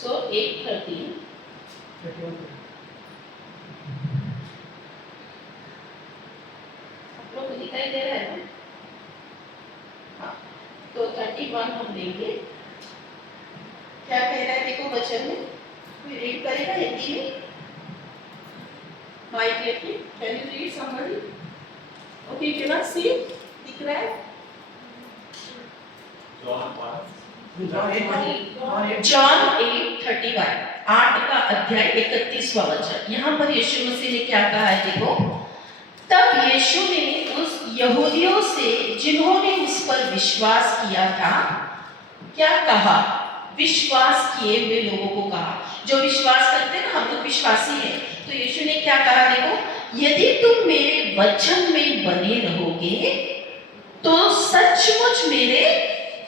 सो 8:13 आप लोग को दिखाई दे रहा है ना? हाँ, तो 31 हम लेंगे। क्या कह रहा है देखो वचन में, कोई रीड करेगा हिंदी में? माइक लेके can you read somebody? Okay, you can not see, दिख रहा है? जॉन 8:31, 8 का अध्याय 31वां वचन। यहाँ पर यीशु मसीह ने क्या कहा है देखो, तब यीशु ने उस यहूदियों से जिन्होंने उस पर विश्वास किया था क्या कहा? विश्वास किए हुए लोगों को कहा, जो विश्वास करते हैं ना, हम लोग विश्वासी हैं। तो यीशु ने क्या कहा देखो, यदि तुम मेरे वचन में बने रहोगे तो सचमुच मेरे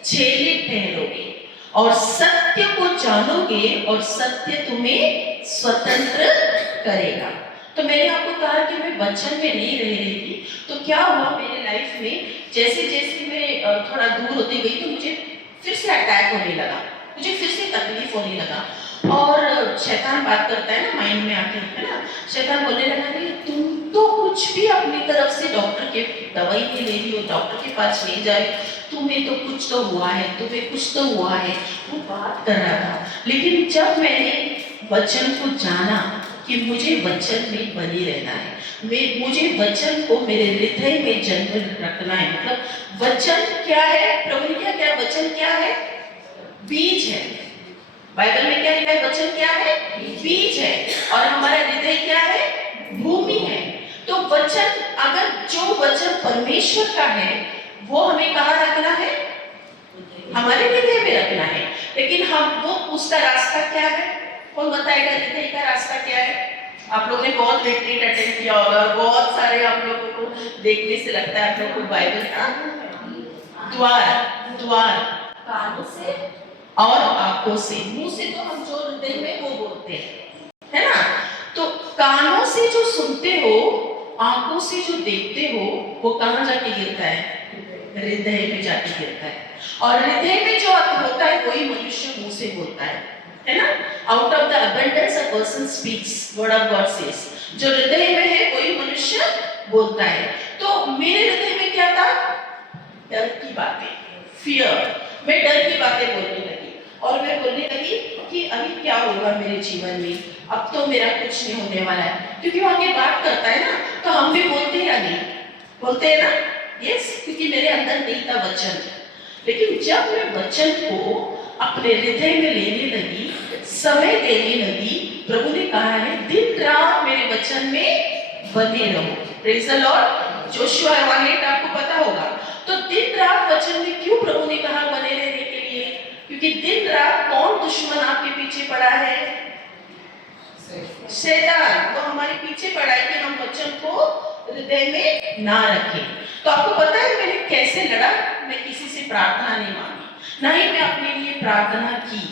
चेले ठहरोगे और सत्य को जानोगे और सत्य तुम्हें स्वतंत्र करेगा। तो मैंने आपको कहा कि मैं वचन में नहीं रह रही थी, तो क्या हुआ मेरे लाइफ में, जैसे जैसे मैं थोड़ा दूर होती गई तो मुझे फिर से अटैक होने लगा, मुझे फिर से तकलीफ होने लगा। और शैतान बात करता है ना माइंड में आके, है ना, शैतान बोलने लगा नहीं तुम तो कुछ भी अपनी तरफ से डॉक्टर के दवाई नहीं ले रही हो, डॉक्टर के पास नहीं जा रही, तुम्हें तो कुछ तो हुआ है, तुम्हें कुछ तो हुआ है, वो बात कर रहा था। लेकिन जब मैंने वचन को जाना कि मुझे वचन में बनी रहना है, मुझे वचन को मेरे हृदय में जन्म रखना है। मतलब वचन क्या है, प्रभु ने क्या वचन क्या है? बीज है। बाइबल में क्या लिखा है? वचन क्या है? बीज है। और हमारा हृदय क्या है? भूमि है। तो वचन, अगर जो वचन परमेश्वर का है वो हमें कहाँ रखना है? हमारे हृदय में रखना है। लेकिन हम वो उसका रास्ता क्या है? कौन बताएगा हृदय का रास्ता क्या है? आप लोगों ने बहुत रिट्रीट अटेंड किया होगा और बहुत सारे आप लोगों को देखने से लगता है आप लोगों को बाइबल का द्वार कानों से और आंखों से, मुंह से तो हम जो हृदय में वो बोलते हैं, है ना? तो कानों से जो सुनते हो, आंखों से जो देखते हो, वो कहाँ जाके गिरता है? हृदय में जाके गिरता है। और हृदय में जो होता है वही मनुष्य मुंह से बोलता है ना? Out of the abundance a person speaks, word of God says. जो हृदय में है वही मनुष्य बोलता है। तो मेरे हृदय में क्या था? डर की बातें, फियर। मैं डर की बातें बोलने लगी और मैं बोलने लगी कि अभी क्या होगा मेरे जीवन में, अब तो मेरा कुछ नहीं होने वाला है। क्योंकि वो आगे बात करता है ना, तो हम भी बोलते हैं या नहीं? बोलते हैं ना? यस, क्योंकि मेरे अंदर नहीं था वचन। लेकिन जब मैं वचन को अपने हृदय में लेने लगी, समय देने लगी, प्रभु ने कहा है दिन रात मेरे वचन में बने रहो। Praise the Lord. जोशुआ 1:8 आपको पता होगा। तो दिन रात वचन में क्यों प्रभु ने कहा बने रहने के लिए? क्योंकि दिन रात कौन दुश्मन आपके पीछे पड़ा है? शैतान। तो हमारे पीछे पड़ा है कि हम वचन को हृदय में ना रखें। तो आपको पता है मैंने कैसे लड़ा? मैं किसी से प्रार्थना नहीं मांगी, ना ही मैं अपने लिए प्रार्थना की,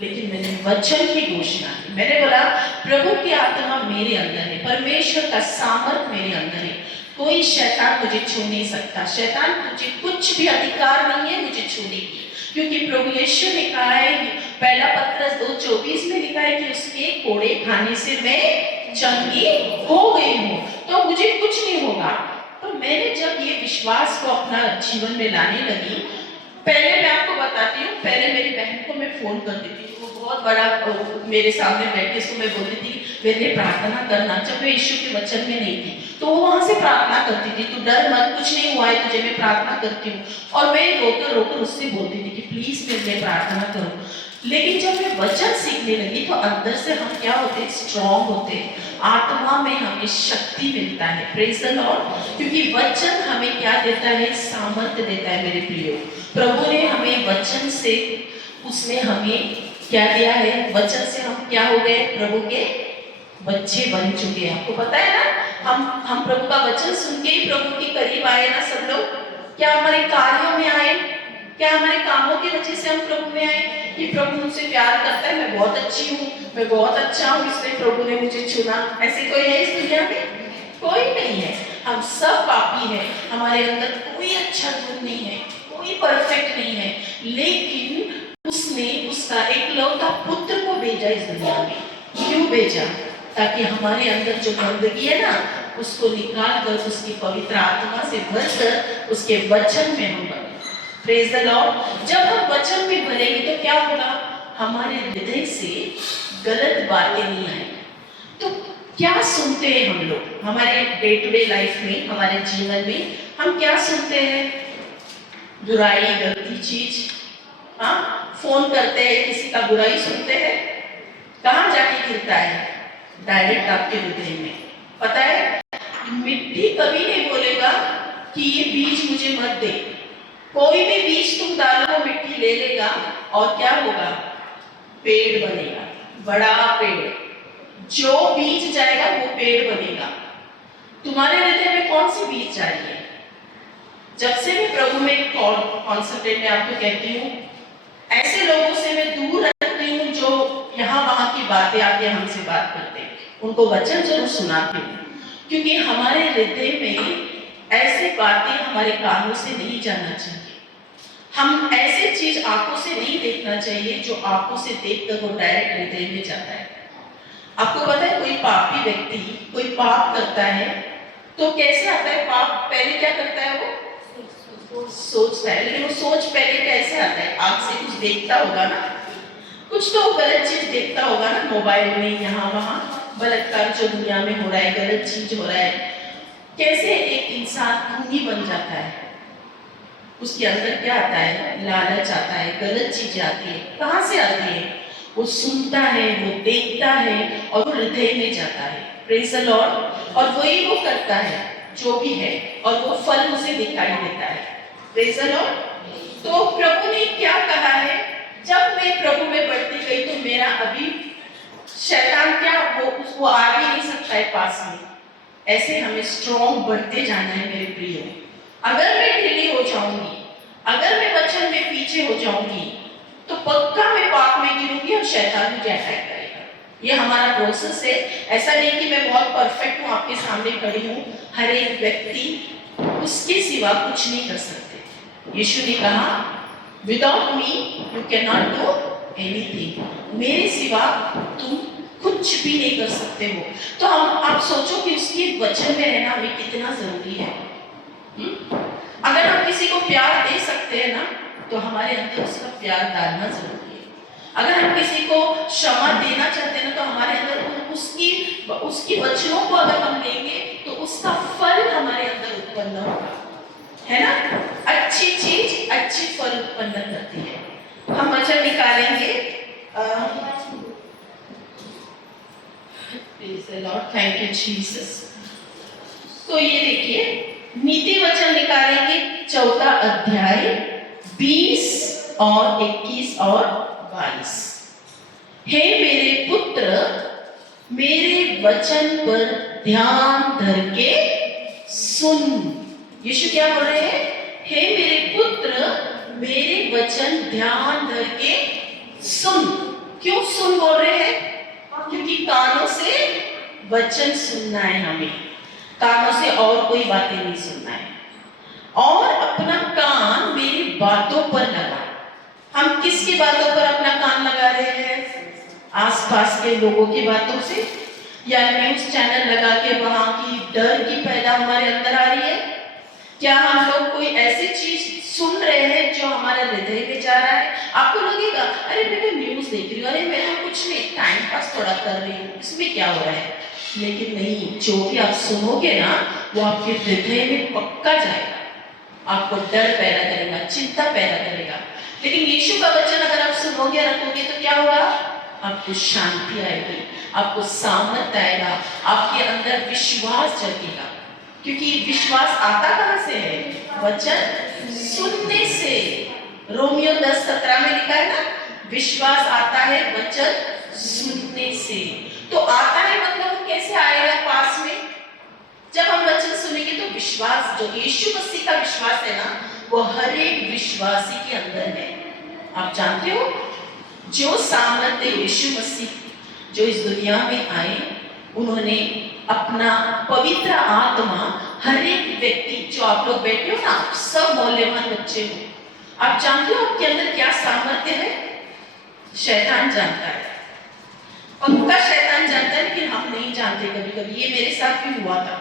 लेकिन मैंने वचन की घोषणा की। मैंने बोला प्रभु की आत्मा मेरे अंदर है, परमेश्वर का सामर्थ मेरे अंदर है, कोई शैतान मुझे छू नहीं सकता, शैतान मुझे कुछ भी अधिकार नहीं है मुझे छूने की। क्योंकि प्रभु यीशु ने कहा है, पहला पत्रस 2:24 में लिखा है कि उसके कोड़े खाने से मैं चंगी हो गई हूँ, तो मुझे कुछ नहीं होगा। तो मैंने जब ये विश्वास को अपना जीवन में लाने लगी, पहले मैं आपको बताती हूँ, पहले मेरी बहन को मैं फोन करती थी, वो बहुत बड़ा मेरे सामने बैठे, उसको मैं बोलती थी मेरे प्रार्थना करना। जब मैं यीशु के वचन में नहीं थी तो वो वहां से प्रार्थना करती थी, तू डर मत, कुछ नहीं हुआ है तुझे, मैं प्रार्थना करती हूँ। और मैं रोकर रोकर उससे बोलती थी कि प्लीज मेरे लिए प्रार्थना करो। लेकिन जब मैं वचन सीखने लगी तो अंदर से हम क्या होते हैं? स्ट्रॉन्ग होते हैं, आत्मा में हमें शक्ति मिलता है। Praise the Lord. क्योंकि वचन हमें क्या देता है? सामर्थ्य देता है। मेरे प्रियो, प्रभु ने हमें वचन से, उसने हमें क्या दिया है? वचन से हम क्या हो गए? प्रभु के बच्चे बन चुके हैं। आपको पता है ना, हम प्रभु का वचन सुन के ही प्रभु के करीब आए ना सब लोग। क्या हमारे कार्यों में आए? क्या हमारे कामों की वजह से हम प्रभु में आए कि प्रभु मुझसे प्यार करता है, मैं बहुत अच्छी हूँ, मैं बहुत अच्छा हूँ, इसलिए प्रभु ने मुझे चुना? ऐसे कोई है इस दुनिया में? कोई नहीं है। हम सब पापी हैं, हमारे अंदर कोई अच्छा गुण नहीं है, कोई परफेक्ट नहीं है। लेकिन उसने उसका एकलौता पुत्र को भेजा इस दुनिया में? क्यों भेजा? ताकि हमारे अंदर जो गंदगी है ना, उसको निकाल कर उसकी पवित्र आत्मा से भरकर उसके वचन में हम बने। Praise the Lord. जब हम वचन में भरेंगे तो क्या होगा? हमारे हृदय से गलत बातें नहीं आएंगी। तो क्या सुनते हैं हम लोग हमारे डे टू डे लाइफ में, हमारे जीवन में हम क्या सुनते हैं? बुराई, गलती चीज। हाँ, फोन करते हैं, किसी का बुराई सुनते हैं, कहाँ जाके गिरता है? डायरेक्ट आपके हृदय में। पता है, मिट्टी कभी नहीं बोलेगा कि ये बीज मुझे मत दे। कोई भी बीज तुम डालो वो मिट्टी ले लेगा और क्या होगा? पेड़ बनेगा, बड़ा पेड़। जो बीज जाएगा वो पेड़ बनेगा। तुम्हारे हृदय में कौन सी बीज चाहिए? जब से मैं प्रभु में कॉन्सेंट्रेट में आपको कहती हूँ, ऐसे लोगों से मैं दूर रहती हूँ जो यहाँ वहां की बातें आके हमसे बात करते हैं। उनको वचन जरूर सुनाते हैं, क्योंकि हमारे हृदय में ऐसी बातें हमारे कानों से नहीं जाना चाहिए। हम ऐसे चीज आंखों से नहीं देखना चाहिए जो आंखों से देखकर वो डायरेक्ट हृदय में जाता है। आपको पता है, कोई पापी व्यक्ति कोई पाप करता है तो कैसे आता है पाप? पहले क्या करता है? वो सोचता है। लेकिन वो सोच पहले कैसे आता है? आंख से कुछ देखता होगा ना, कुछ तो गलत चीज देखता होगा ना, मोबाइल में, यहाँ वहां बलात्कार जो दुनिया में हो रहा है, गलत चीज हो रहा है। कैसे एक इंसान खूनी बन जाता है? उसके अंदर क्या आता है? लालच आता है, गलत चीजें आती है। कहाँ से आती है? वो सुनता है, वो देखता है और वो हृदय में जाता है। Praise the Lord. और वही वो करता है जो भी है, और वो फल उसे दिखाई देता है। Praise the Lord. तो प्रभु ने क्या कहा है? जब मैं प्रभु में बढ़ती गई तो मेरा अभी शैतान क्या, वो उसको आ भी नहीं सकता है पास में। ऐसे हमें स्ट्रॉन्ग बढ़ते जाना है मेरे प्रियो। अगर मैं ढीली हो जाऊंगी, अगर मैं वचन में पीछे हो जाऊंगी, तो पक्का मैं पाप में गिरूंगी और शैतान मुझे अटैक करेगा। ये हमारा प्रोसेस है। ऐसा नहीं कि मैं बहुत परफेक्ट हूँ, आपके सामने खड़ी हूँ। हर एक व्यक्ति उसके सिवा कुछ नहीं कर सकते। यीशु ने कहा, without me you can not do anything. मेरे सिवा तुम कुछ भी नहीं कर सकते हो। तो आप सोचो कि उसके वचन में रहना हमें कितना जरूरी है। अगर हम किसी को प्यार दे सकते हैं ना, तो हमारे अंदर उसका प्यार डालना जरूरी है। अगर हम किसी को क्षमा देना चाहते हैं ना, तो हमारे अंदर उसकी वचनों को अगर हम लेंगे तो उसका फल हमारे अंदर उत्पन्न होगा, है ना? अच्छी चीज अच्छी फल उत्पन्न करती है। हम वचन निकालेंगे। Thank you Jesus. तो ये देखिए, नीति वचन निकालेंगे 4 अध्याय 20 और 21 और 22। हे मेरे पुत्र, मेरे वचन पर ध्यान धर के सुन। यीशु क्या बोल रहे हैं? हे मेरे पुत्र, मेरे वचन ध्यान धर के सुन। क्यों सुन बोल रहे हैं? क्योंकि कानों से वचन सुनना है हमें, कानों से और कोई बातें नहीं सुनना है। और अपना कान मेरी बातों पर लगा। हम किसकी बातों पर अपना कान लगा रहे हैं? आसपास के लोगों की बातों से, या न्यूज चैनल लगा के वहां की डर की पैदा हमारे अंदर आ रही है? क्या हम लोग कोई ऐसी चीज सुन रहे हैं जो हमारे हृदय में जा रहा है? आपको लगेगा, अरे मैं तो न्यूज देख रही हूँ, अरे मैं तो कुछ नहीं, टाइम पास थोड़ा कर रही हूँ, इसमें क्या हो रहा है? लेकिन नहीं, जो भी आप सुनोगे ना, वो आपके हृदय में पक्का जाएगा, आपको डर पैदा करेगा, चिंता पैदा करेगा। लेकिन यीशु का वचन अगर आप सुनोगे, रखोगे, तो क्या होगा? आपको शांति आएगी, आपको सामर्थ आएगा, आपके अंदर विश्वास जगेगा। क्योंकि विश्वास आता कहां से है? वचन सुनने से। रोमियो 10:17 में लिखा है ना, विश्वास आता है वचन सुनने से। तो आता है मतलब कैसे आएगा पास में? जब हम वचन सुनेंगे तो विश्वास, जो यीशु मसीह का विश्वास है ना, वो हर एक विश्वासी के अंदर है। आप जानते हो, जो सामर्थ्य यीशु मसीह जो इस दुनिया में आए, उन्होंने अपना पवित्र आत्मा हर एक व्यक्ति, जो आप लोग बैठे हो ना, आप सब मौल्यवान बच्चे हो, आप जानते हो आपके अंदर क्या सामर्थ्य है? शैतान जानता है, पक्का शैतान जानता है, लेकिन हम नहीं जानते। कभी कभी ये मेरे साथ भी हुआ था,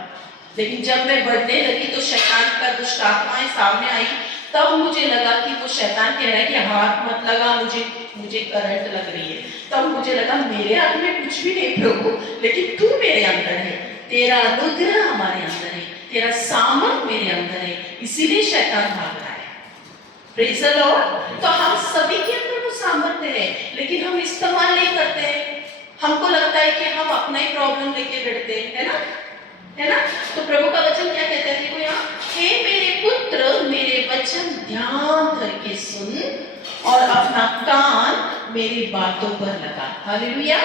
लेकिन जब मैं बढ़ने लगी तो शैतान का दुष्ट आत्माएं सामने आई, तब मुझे लगा कि वो शैतान कह रहा है कि हाथ मत लगा, मुझे करंट लग रही है। तब मुझे लगा मेरे हाथ में कुछ भी नहीं प्रभु, लेकिन तू मेरे अंदर है, तेरा अनुग्रह हमारे अंदर है, तेरा सामर्थ मेरे अंदर है, इसीलिए शैतान भाग रहा है। Praise the Lord. तो हम सभी के अंदर वो सामर्थ्य है, लेकिन हम इस्तेमाल नहीं करते हैं। हमको लगता है कि हम अपना ही प्रॉब्लम लेके बैठते हैं, है ना, है ना। तो प्रभु का वचन क्या कहता है, देखो यहाँ, हे मेरे पुत्र मेरे वचन ध्यान करके सुन और अपना कान मेरी बातों पर लगा। हालेलुया।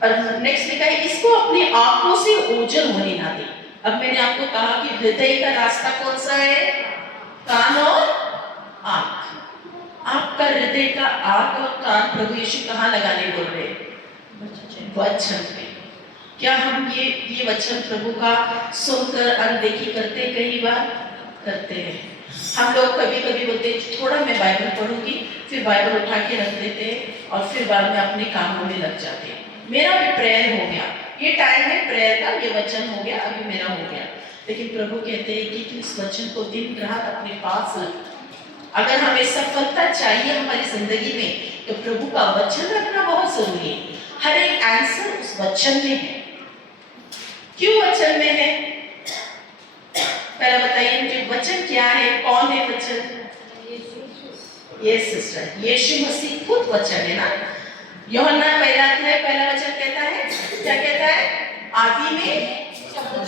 और नेक्स्ट लिखा है, इसको अपनी आंखों से ओझल होने ना दे। अब मैंने आपको कहा कि हृदय का रास्ता कौन सा है, कान और आंख। आपका हृदय का आंख और कान प्रभु यीशु कहाँ लगाने बोल रहे, वचन पे। क्या हम ये वचन प्रभु का सुनकर अनदेखी करते, कई बार करते हैं। हम लोग कभी कभी बोलते थोड़ा मैं बाइबल पढ़ूंगी, फिर बाइबल उठा के रख देते और फिर बाद में अपने कामों में लग जाते। मेरा भी प्रेयर हो गया, ये टाइम है प्रेयर का, ये वचन हो गया, अभी मेरा हो गया। लेकिन प्रभु कहते हैं कि तू इस वचन को दिन रात अपने पास रख। अगर हमें सफलता चाहिए हमारी जिंदगी में, तो प्रभु का वचन रखना बहुत जरूरी है। हर एक आंसर उस वचन में है। क्यों वचन में है, पहले बताइए मुझे, वचन क्या है, कौन है वचन? ये सिस्टर, यीशु मसीह खुद वचन है ना। यूहन्ना पहला अध्याय पहला वचन कहता है, क्या कहता है, आदि में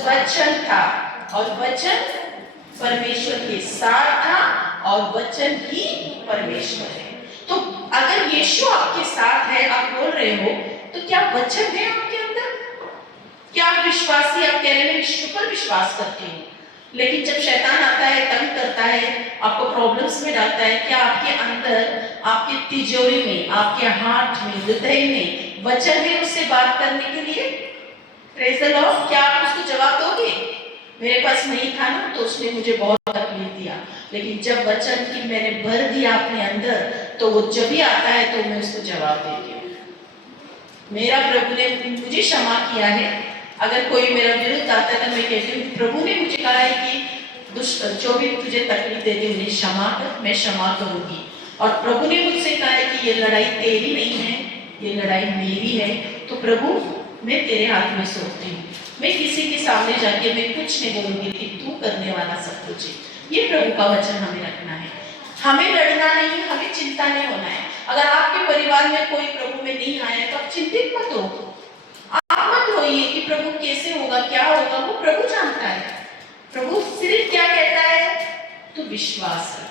वचन था और वचन परमेश्वर के साथ था और वचन ही परमेश्वर है। तो अगर यीशु आपके साथ है, आप बोल रहे हो, तो क्या वचन है आपके अंदर? क्या आप विश्वासी, आप कह रहे हैं यीशु पर विश्वास करते हो, लेकिन जब शैतान आता है, तंग करता है, आपको प्रॉब्लम्स में डालता है, क्या आपके अंदर, आपकी तिजोरी में, आपके हाथ में, हृदय में वचन है उससे बात करने के लिए? Praise the Lord. क्या आप उसको जवाब दोगे? मेरे पास नहीं था ना, तो उसने मुझे बहुत तकलीफ दिया, लेकिन जब वचन की मैंने भर दिया अपने अंदर, तो वो जब भी आता है तो मैं उसको जवाब देती हूँ। मेरा प्रभु ने मुझे क्षमा किया है। अगर कोई मेरा विरुद्ध आता है तो मैं कहती हूँ, प्रभु ने मुझे कहा है कि दुष्ट जो भी तुझे तकलीफ देते उन्हें क्षमा कर, मैं क्षमा करूंगी। और प्रभु ने मुझसे कहा है कि ये लड़ाई तेरी नहीं है, ये लड़ाई मेरी है। तो प्रभु मैं तेरे हाथ में सौंपती हूँ। मैं किसी के सामने जाके मैं कुछ नहीं बोलूंगी कि तू करने वाला सब कुछ है। ये प्रभु का वचन हमें रखना है। हमें लड़ना नहीं, हमें चिंता नहीं होना है। अगर आपके परिवार में कोई प्रभु में नहीं आया तो आप चिंतित मत हो, आप मत रोइए कि प्रभु कैसे होगा, क्या होगा, वो प्रभु जानता है। प्रभु सिर्फ क्या कहता है, तू विश्वास कर।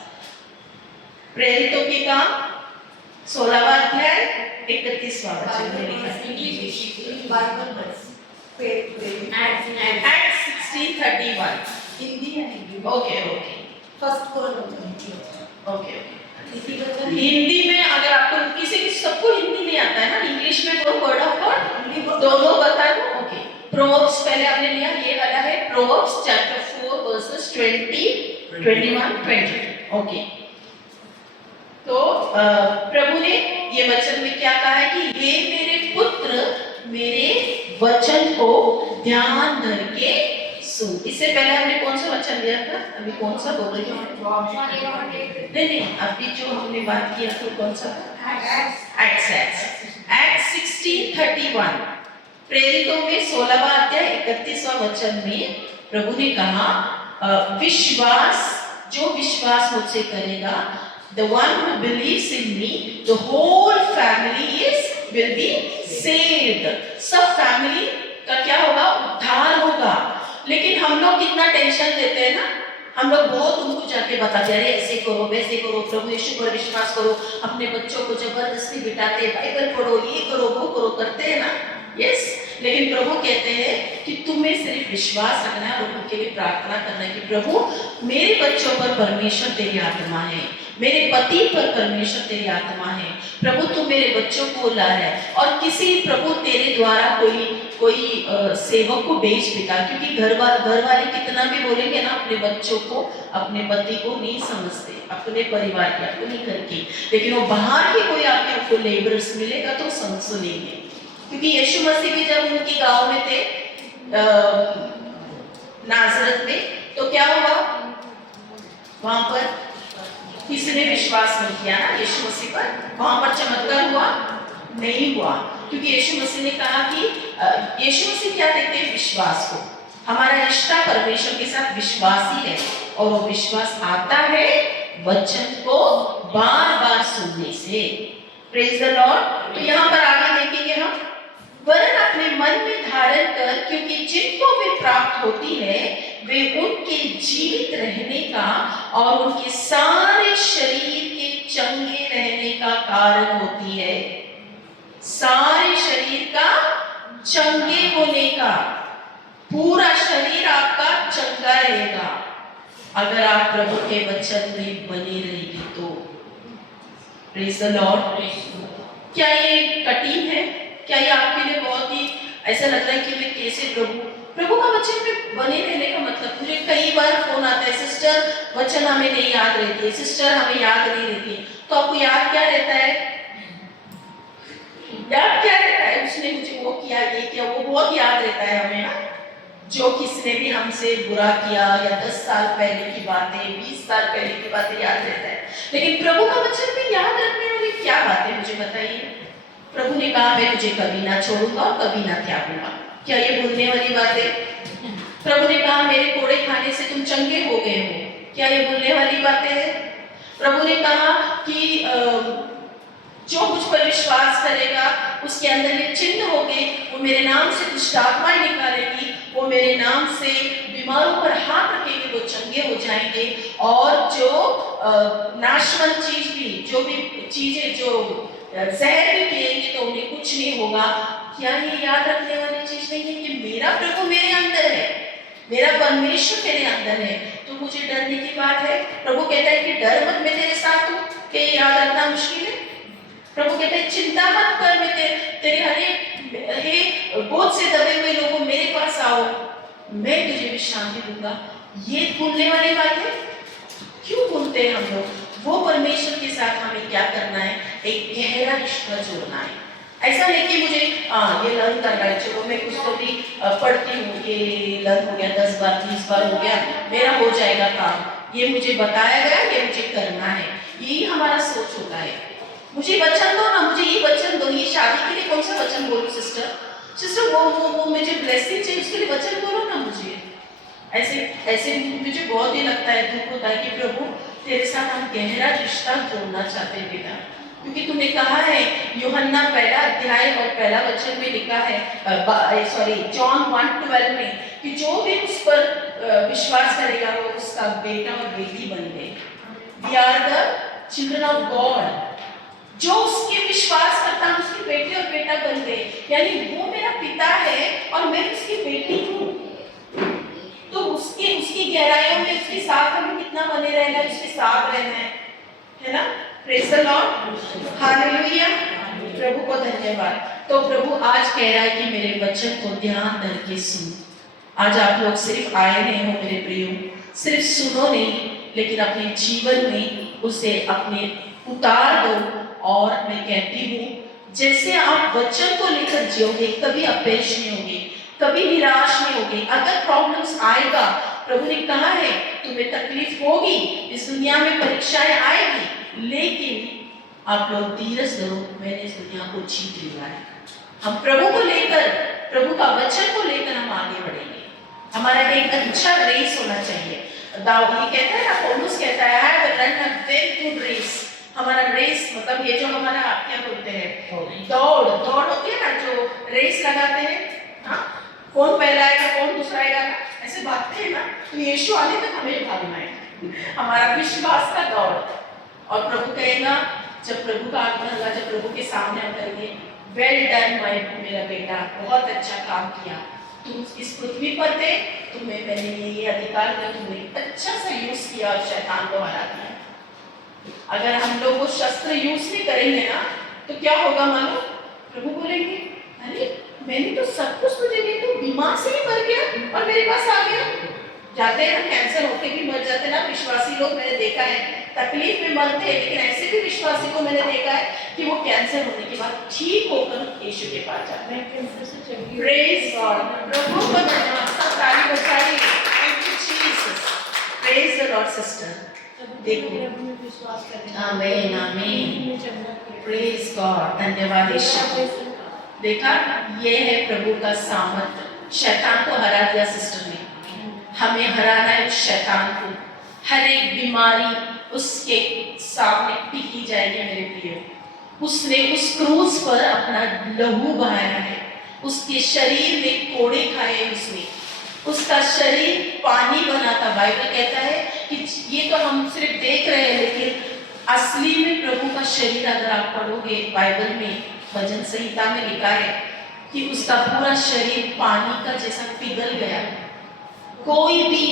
प्रेरितों के काम 16वां अध्याय 31वां वचन में लिखा है। Acts 16:31 हिंदी है। Okay okay, first okay. Hindi में अगर आपको किसी सबको हिंदी नहीं आता है ना, इंग्लिश में दो वर्ड ऑफ गॉड दोनों बता दो। ओके, प्रोवर्ब्स पहले आपने लिया, ये वाला है प्रोवर्ब्स चैप्टर 4 वर्सेस 20, 21, 20। ओके, तो प्रभु ने ये वचन में क्या कहा है कि ये मेरे पुत्र मेरे वचन को ध्यान धर के सुन। इससे पहले हमने कौन सा वचन लिया था, अभी कौन सा बोल रही हूँ? नहीं, अभी जो हमने बात किया तो कौन सा था? Acts 16:31। प्रेरितों में 16वां अध्याय 31वां वचन में प्रभु ने कहा, विश्वास, जो विश्वास मुझसे करेगा, the one who believes in me, the whole family will be saved। सब फैमिली का क्या होगा? उद्धार होगा। लेकिन हम लोग कितना टेंशन लेते हैं ना, हम लोग बहुत उनको जाके बताते हैं, अरे ऐसे करो वैसे करो, प्रभु यीशु पर विश्वास करो, अपने बच्चों को जबरदस्ती बिठाते हैं, बाइबल पढ़ो, ये करो वो करो, करते हैं ना। यस, लेकिन प्रभु कहते हैं कि तुम्हें सिर्फ विश्वास रखना है और उनके लिए प्रार्थना करना है कि प्रभु मेरे बच्चों पर परमेश्वर तेरी आत्मा है, मेरे पति पर परमेश्वर तेरी आत्मा है, प्रभु तुम मेरे बच्चों को ला है, और किसी प्रभु तेरे द्वारा कोई कोई सेवक को भेज पिता, क्योंकि घर वाले कितना भी बोलेंगे ना अपने बच्चों को, अपने पति को नहीं समझते, अपने परिवार के, अपने घर की, लेकिन वो बाहर के कोई आपको लेबरर्स मिलेगा तो सुनेंगे। क्योंकि यीशु मसीह भी जब उनकी गांव में थे नाजरत में, तो क्या हुआ वहां पर? किसी ने विश्वास नहीं किया ना यीशु मसीह पर, वहां पर चमत्कार हुआ नहीं हुआ, क्योंकि यीशु मसीह ने कहा कि यीशु मसीह क्या देखते हैं? विश्वास को। हमारा रिश्ता परमेश्वर के साथ विश्वास ही है, और वो विश्वास आता है वचन को बार बार सुनने से। Praise the Lord. तो यहाँ पर आगे देखेंगे हम, वरन अपने मन में धारण कर, क्योंकि जिनको वे प्राप्त होती है वे उनके जीवित रहने का और उनके सारे शरीर के चंगे रहने का कारण होती है। सारे शरीर का चंगे होने का, पूरा शरीर आपका चंगा रहेगा अगर आप प्रभु के वचन में बने रहेंगे तो। Praise the Lord. क्या ये कठिन है? क्या ये आपके लिए बहुत ही ऐसा लग रहा है कि मैं कैसे प्रभु का वचन में बने रहने का मतलब? मुझे कई बार फोन आता है, सिस्टर वचन हमें नहीं याद रहती है, सिस्टर हमें याद नहीं रहती। तो आपको याद क्या रहता है? याद क्या रहता है? उसने मुझे वो किया, ये किया, वो बहुत याद रहता है हमें ना, जो किसने भी हमसे बुरा किया, या 10 साल पहले की बातें, 20 साल पहले की बातें याद रहता है। लेकिन प्रभु का वचन में याद रखने वाली क्या बातें मुझे बताइए? प्रभु ने कहा मैं तुझे कभी ना छोड़ूंगा और कभी ना त्यागूंगा। क्या ये भूलने वाली बात है? प्रभु ने कहा मेरे कोड़े खाने से तुम चंगे हो गए हो। क्या ये भूलने वाली बातें हैं? प्रभु ने कहा कि जो मुझ पर विश्वास करेगा उसके अंदर ये चिन्ह होंगे, वो मेरे नाम से दुष्ट आत्माएं निकालेगी, वो मेरे नाम से बीमारों पर हाथ रखेंगे, वो चंगे हो जाएंगे, और जो नाशवंत चीज भी, जो भी चीजें जो जहर भी पिएंगे तो उन्हें कुछ नहीं होगा। क्या ये याद रखने वाली चीज नहीं है कि मेरा प्रभु मेरे अंदर है, मेरा परमेश्वर मेरे अंदर है, तो मुझे डरने की बात है? प्रभु कहता है कि डर मत, मैं तेरे साथ हूँ। क्या याद रखना मुश्किल है? प्रभु कहते हैं चिंता मत कर, मैं तेरे हरे बोझ से दबे हुए लोगों मेरे पास आओ, मैं तुझे विश्रांति दूंगा। ये भूलने वाली बात है? क्यों भूलते हैं हम लोग? वो परमेश्वर के साथ हमें क्या करना है? एक गहरा रिश्ता जोड़ना है। ऐसा नहीं कि मुझे ये लर्न करना है, चलो मैं कुछ तो भी पढ़ती हूँ, ये लर्न हो गया 10 बार 30 बार हो गया, मेरा हो जाएगा काम, ये मुझे बताया गया, ये मुझे करना है, यही हमारा सोच होता है। मुझे वचन दो ना, मुझे ये वचन दो, ये शादी के लिए कौन सा वचन बोलूं सिस्टर वो मुझे ब्लेसिंग चाहिए, उसके लिए वचन बोलो ना मुझे। ऐसे मुझे बहुत ही लगता है, दुख होता है कि प्रभु तेरे साथ हम गहरा रिश्ता जोड़ना चाहते हैं बेटा, क्योंकि तुमने कहा है यूहन्ना 1 अध्याय और 1 वचन में लिखा है, जॉन 1:12 में, कि जो भी उस पर विश्वास करेगा वो उसका बेटा और बेटी बन गए। We are the children of God. जो उसके विश्वास करता है उसकी बेटी और बेटा बन गए, यानी वो मेरा पिता है और मैं उसकी बेटी हूँ। तो उसकी गहराइयों में उसके साथ हमें कितना बने रहना है, उसके साथ रहना है ना? प्रेज़ द लॉर्ड, हालेलुया, प्रभु को धन्यवाद। तो प्रभु आज कह रहा है कि मेरे वचन को ध्यान करके सुन। आज आप लोग सिर्फ आए नहीं हो मेरे प्रियो, सिर्फ सुनो नहीं, लेकिन अपने जीवन में उसे अपने उतार दो। और मैं कहती हूँ जैसे आप वचन को लेकर जियोगे, कभी अपयश नहीं होगे, कभी निराश नहीं होगे। अगर प्रॉब्लम्स आएगा, प्रभु ने कहा है तुम्हें तकलीफ होगी, इस दुनिया में परीक्षाएं आएगी, लेकिन आप लोग धीरज धरो, मैंने इस दुनिया को जीत लिया है। हम प्रभु को लेकर, प्रभु का वचन को लेकर हम आगे बढ़ेंगे। हमारा एक अच्छा रेस होना चाहिए। दाऊद ये कहता है ना, पौलुस कहता है I have run a very good race. हमारा रेस मतलब ये जो हमारा क्या बोलते हैं, दौड़ होती है ना, जो रेस लगाते हैं, हाँ, कौन पहला आएगा कौन दूसरा आएगा, ऐसे बातें हैं ना, तो यीशु आने तक हमें भागना है, हमारा विश्वास का दौड़। और प्रभु कहेगा, जब प्रभु का आगमन होगा, जब प्रभु के सामने हम करेंगे, वेल डन मेरा बेटा, बहुत अच्छा काम किया, तुम इस पृथ्वी पर थे, तुम्हें मैंने ये अधिकार दिया, तुमने अच्छा सा यूज किया और शैतान को हरा दिया। अगर हम लोग वो शस्त्र यूज नहीं करेंगे ना, तो क्या होगा मानो? प्रभु बोलेंगे अरे मैंने तो सब कुछ तुझे दिया, तू बीमार से ही मर गया और मेरे पास आ गया। जाते हैं ना, कैंसर होके भी मर जाते हैं ना विश्वासी लोग, मैंने देखा है, तकलीफ में मरते हैं, लेकिन ऐसे भी विश्वासी को मैंने देखा है कि वो कैंसर होने के बाद ठीक होकर यीशु के पास जाते हैं। कैंसर से चली। प्रेज गॉड, प्रभु को धन्यवाद, सब ताली बजाइए। Thank you Jesus, praise the Lord sister. देखो विश्वास करते हैं। आमीन आमीन, प्रेज गॉड, धन्यवाद यीशु। देखा, ये है प्रभु का सामर्थ्य। शैतान को हरा दिया सिस्टर ने, हमें हराना है उस शैतान को। हर एक बीमारी उसके सामने टिकी जाएगी मेरे प्रियो। उसने उस क्रूस पर अपना लहू बहाया है, उसके शरीर में कोड़े खाए उसने, उसका शरीर पानी बना था। बाइबल कहता है कि ये तो हम सिर्फ देख रहे हैं, लेकिन असली में प्रभु का शरीर अगर आप पढ़ोगे बाइबल में, भजन संहिता में लिखा है कि उसका पूरा शरीर पानी का जैसा पिघल गया। कोई भी